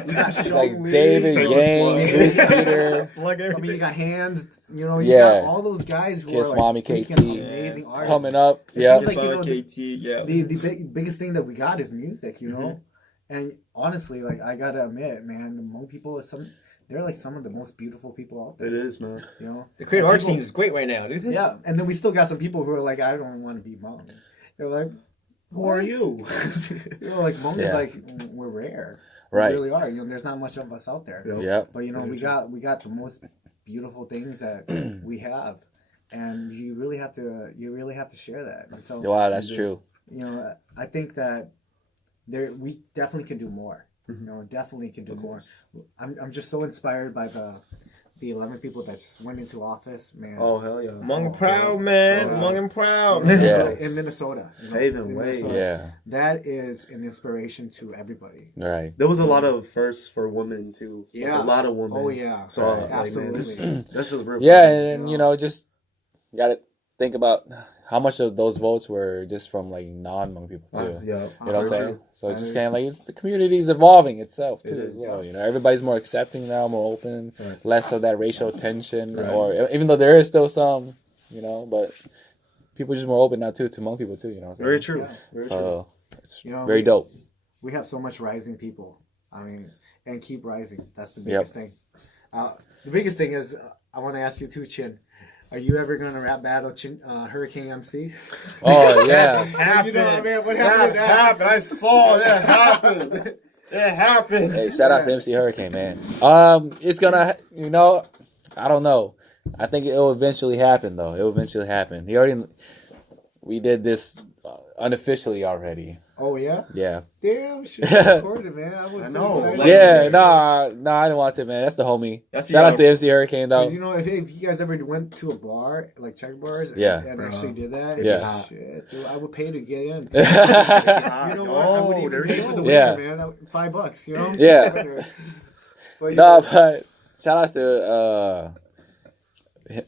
like David Yang, Peter. I mean, you got Hands. You know, you got all those guys who Kiss are Mommy, like KT, amazing artists coming up. Yeah, Yeah, like, you know, KT. Yeah. The biggest thing that we got is music. You know, and honestly, like I gotta admit, man, the Hmong people they're like some of the most beautiful people out there. It is, man. You know, The creative art scene is great right now, dude. Yeah, and then we still got some people who are like, I don't want to be Hmong. They're like, who are you? You know, like Hmong is like we're rare. right. We really are. You know, there's not much of us out there. Yeah. But you know, we got the most beautiful things that we have, and you really have to share that. And so, Wow, that's true. You know, I think that we definitely can do more. You know, definitely can do more. I'm just so inspired by the 11 people that just went into office, man. Oh hell yeah! Hmong proud, man. Hmong and proud. Yeah. In Minnesota. You know, Paving way. Yeah. That is an inspiration to everybody. Right. There was a lot of firsts for women too. Yeah. Like, a lot of women. Oh yeah. So Right. like, Absolutely. man, that's just real. Yeah, cool. and you know, just you gotta think about how much of those votes were just from like non-Hmong people too. Yeah. You know what I'm Very saying? true. So it's That just is kind of like the community's evolving itself too It as is. well. You know, everybody's more accepting now, more open, less of that racial tension, Right. or even though there is still some, you know, but people are just more open now too to Hmong people too. You know, what I'm Very saying? true. Very true. So it's You know, very dope. We have so much rising people. I mean, and keep rising. That's the biggest thing. The biggest thing is, I want to ask you too, Chin. Are you ever going to rap battle Hurricane MC? Oh yeah. You know what I mean? What happened to that? happened. I saw that happen. It happened. Hey, shout out to MC Hurricane, man. It's gonna, you know, I don't know. I think it'll eventually happen, though. It'll eventually happen. We did this unofficially already. Oh yeah. Yeah. Damn, we should record it, man. I was so know. excited. Yeah. No, I didn't want to, man. That's the homie. Shout out to MC Hurricane, though. 'Cause you know, if you guys ever went to a bar, like check bars, Yeah. and actually did that, Yeah. shit, dude, I would pay to get in. Yeah. You know what? I wouldn't even pay for the Yeah. winner, man. $5, you know? Yeah. But, No, but shout outs to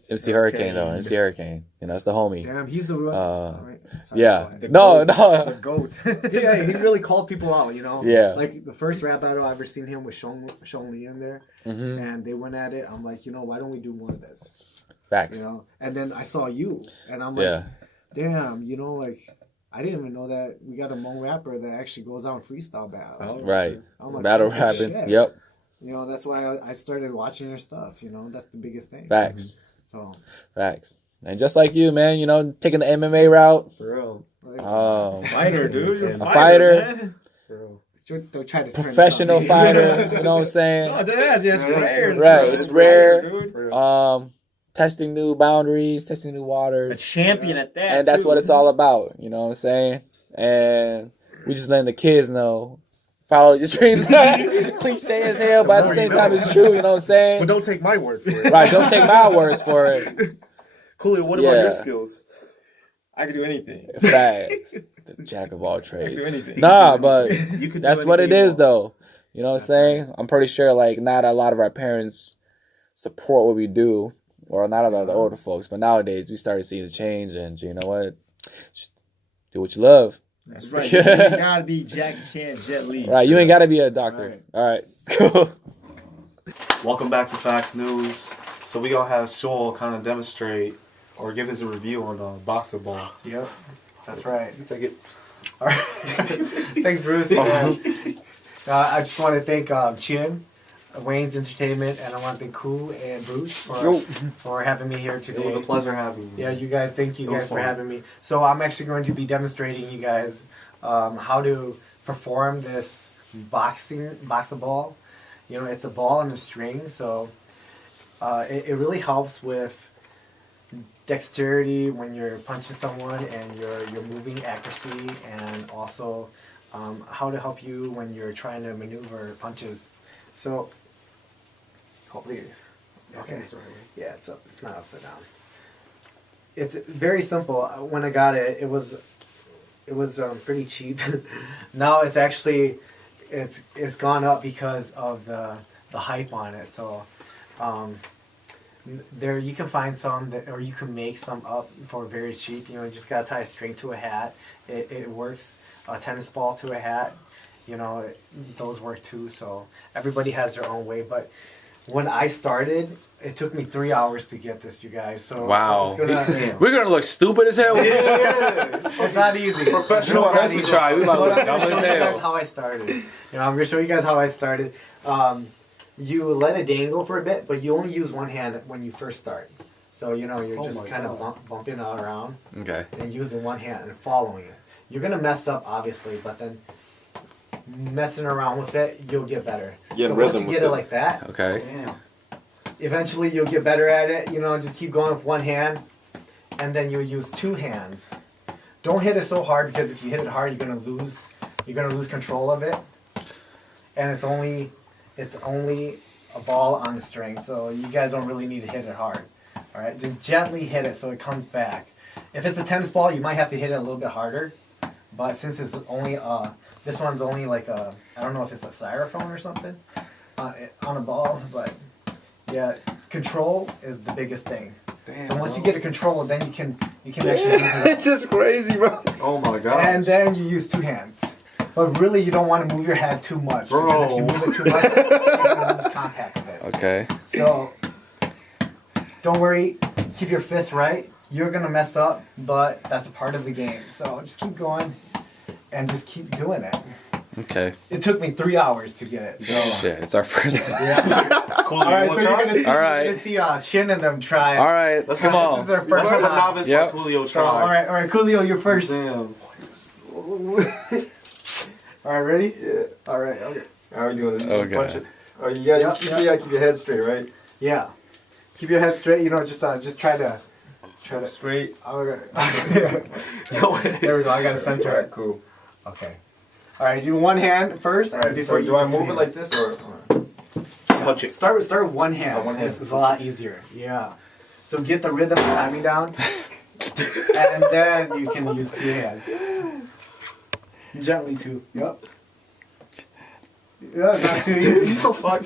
MC Hurricane, though. MC Hurricane. You know, that's the homie. damn, he's the real. Sorry, Yeah. go ahead. No. The goat. Yeah, he really called people out, you know? Yeah. Like, the first rap battle I ever seen him was Sean Lee in there, Mm-hmm. and they went at it. I'm like, you know, why don't we do more of this? Facts. You know? And then I saw you, and I'm like, Yeah. damn, you know, like, I didn't even know that we got a Hmong rapper that actually goes out and freestyle battle. Oh. Right. I'm like, Battle holy rapping. shit. Yep. You know, that's why I started watching your stuff, you know? That's the biggest thing. Facts. So, Facts. And just like you, man, you know, taking the MMA route. For real. Fighter, dude. You're A fighter. man. For real. Don't try to turn Professional this on. fighter. You know what I'm saying? No, that's rare. Right, it's rare. dude. For real. Testing new boundaries, testing new A waters. champion at that. And that's too. what it's all about. You know what I'm saying? And we just letting the kids know. Follow your dreams. Cliche as hell, but at the same time, it's true. You know what I'm saying? But don't take my word for it. Right, don't take my words for it. Coolio, what about Yeah. your skills? I can do anything. Facts. The jack of all trades. do anything. Nah, but You could do that's what it anything you is, want. though. You know what I'm saying? I'm pretty sure, like, not a lot of our parents support what we do, or not a lot of the older folks, but nowadays we started seeing the change, and you know what? Just do what you love. That's right. You gotta be Jackie Chan, Jet Li. Right, you ain't got to be a doctor. All right, cool. Welcome back to FAX News. So we gonna have Shoua kind of demonstrate or give us a review on boxer ball. Yep, that's right. You take it. All right. Thanks, Bruce. I just want to thank Chin, Wayne's Entertainment, and I want to thank Koo and Bruce for having me here today. It was a pleasure having you. Yeah, you guys, thank you It was guys for fun. having me. So I'm actually going to be demonstrating you guys how to perform this boxer ball. You know, it's a ball on a string, so it really helps with dexterity when you're punching someone and your moving accuracy, and also how to help you when you're trying to maneuver punches. So hopefully, okay, yeah, it's not upside down. It's very simple. When I got it, it was pretty cheap. Now it's actually it's gone up because of the hype on it. So there you can find some that, or you can make some up for very cheap. You know, you just gotta tie a string to a hat. It works. A tennis ball to a hat. You know, those work too. So everybody has their own way. But when I started, it took me 3 hours to get this, you guys. So Wow. it's gonna, We're gonna look stupid as hell. it's not easy. Professional It's not Let's easy. try. We might But look I'm dumb gonna as show you guys hell. how I started. You know, I'm gonna show you guys how I started. You let it dangle for a bit, but you only use one hand when you first start. So you know you're just my kind of God. bumping it around Okay. and using one hand and following it. You're gonna mess up obviously, but then messing around with it, you'll get better. Get so rhythm once you with get it. it like that, Okay. damn. Eventually you'll get better at it. You know, just keep going with one hand, and then you'll use two hands. Don't hit it so hard, because if you hit it hard, you're gonna lose control of it. And it's only a ball on the string, so you guys don't really need to hit it hard. All right, just gently hit it so it comes back. If it's a tennis ball, you might have to hit it a little bit harder. But since it's only this one's only like a, I don't know if it's a styrofoam or something on a ball, but yeah, control is the biggest thing. Damn, So once you bro. get a control, then you can actually move it It's just crazy, bro. Oh my god. and then you use two hands. But really, you don't want to move your head too much. Because if you Bro. move it too much, you're going to lose contact with it. Okay. So, don't worry. Keep your fists right. You're going to mess up, but that's a part of the game. So, just keep going and just keep doing it. Okay. It took me 3 hours to get it. So, Shit, it's our first time. yeah. Cool. All right, You so wanna you're try? going to see, All right. you're gonna see Chin and them try. All right. Let's Come have- This is on. their Let's first have the time. novice Yep. like Coolio So, try. all right, Coolio, you're first. Damn. All right, ready? Yeah. All right, okay. How are you doing? Oh, God. Punch it. Oh, you gotta Yep, you yep. see, I keep your head straight, right? Yeah. Keep your head straight. You know, just try to Straight. Okay. There we go. I got to center it. Cool. Okay. All right. Do one hand first. All right, before so do I use two move it hands. like this or? Punch it. Start with one hand. One hand. This is a lot easier. Yeah. So get the rhythm and timing down, and then you can use two hands. Gently too. Yep. Yeah, not too easy. Fuck.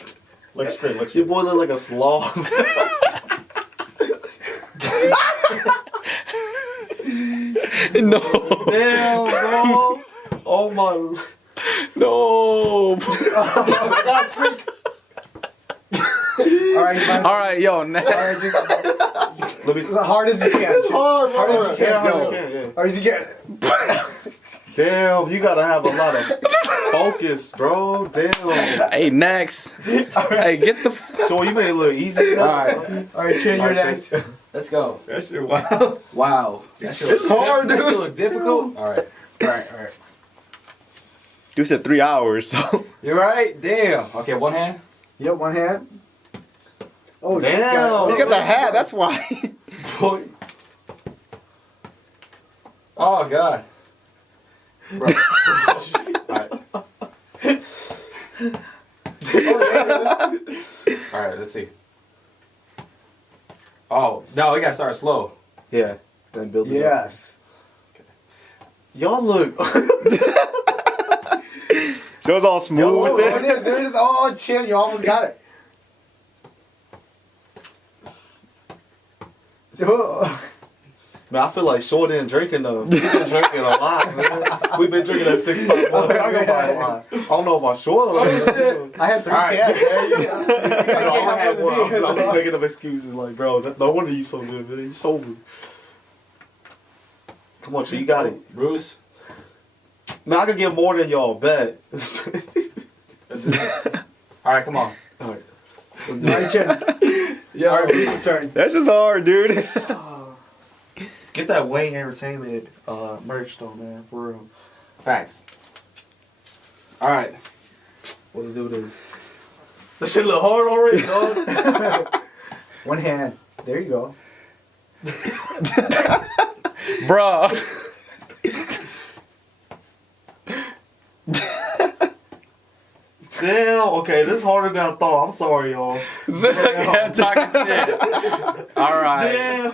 Look straight, look Your straight. boy look like a sloth. No. Damn, bro. Oh my. No. I got streak. All right. All right, yo. Next. Let me. As hard as you can. Hard, Hard as you can. hard as Go. you can, yeah. Hard as you can. Damn, you gotta have a lot of focus, bro. Damn. Hey, next. Hey, get the. So you made it look easy. All right. All right, Chin, you're next. Let's go. That shit wild. Wow. That shit It's hard, that dude. shit look difficult. All right. All right. You said 3 hours, so. You right? Damn. Okay, one hand. Yep, one hand. Oh, Damn. Chin's He's got the hat, that's why. Boy. Oh God. Bro. Alright. Alright, let's see. Oh, no, we gotta start slow. Yeah. Then build it up. Yes. Y'all look. Show's all smooth Oh, with there it. it is. There it is. Oh, Chin, you almost got it. Oh. Man, I feel like Short didn't drink enough. We've been drinking a lot, man. We've been drinking at 6 months. I don't know about I don't know about Short. Oh, shit. I had 3 All right. cans. I had one. I was making up excuses like, bro, no wonder you so good, man. You sober. Come on, Chi, you got it. Bruce. Man, I could get more than y'all, bet. Alright, come on. Alright. All right, Chin. Yo. All right, Bruce's turn. That's just hard, dude. Get that Wayne Entertainment merch though, man. For real. Facts. Alright. Let's do this. This shit look hard already, dog. One hand. There you go. Bruh. Damn, okay, this is harder than I thought. I'm sorry, y'all. Yeah, talking shit. Alright. Damn.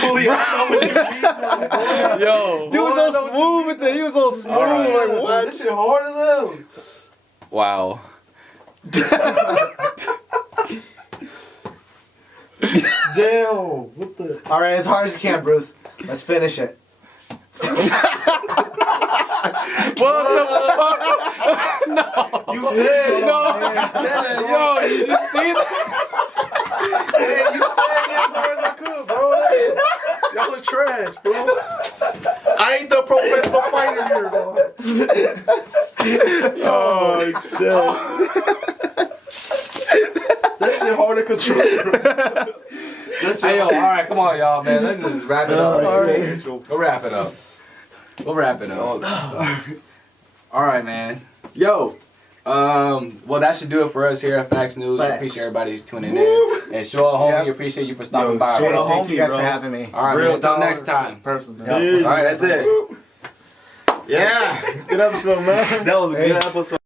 Cooley, I know what you mean, man. Yo. Dude was so smooth with it. He was so smooth. Alright. Like, This what? shit hard as hell. Wow. Damn. What the? All right, as hard as you can, Bruce. Let's finish it. What the fuck? No. You said No, you said it. Yo, did you see that? Hey, you said it as hard as I could, bro. Y'all look trash, bro. I ain't the professional fighter here, bro. Oh, shit. That shit hard to control. Hey, yo, alright, come on, y'all, man. Let's just wrap it up. All right. We'll wrap it up. We'll wrap it up. Alright, man. Yo. Well, that should do it for us here at FAX News. Facts. Appreciate everybody tuning in. And Shoua, homie, Yep. appreciate you for stopping Yo, by. Shoua, bro. Thank you guys bro. for having me. Alright, man. Until next time. Person, man. Yep. Peace. Alright, that's it. Yeah. Good episode, man. That was a good episode.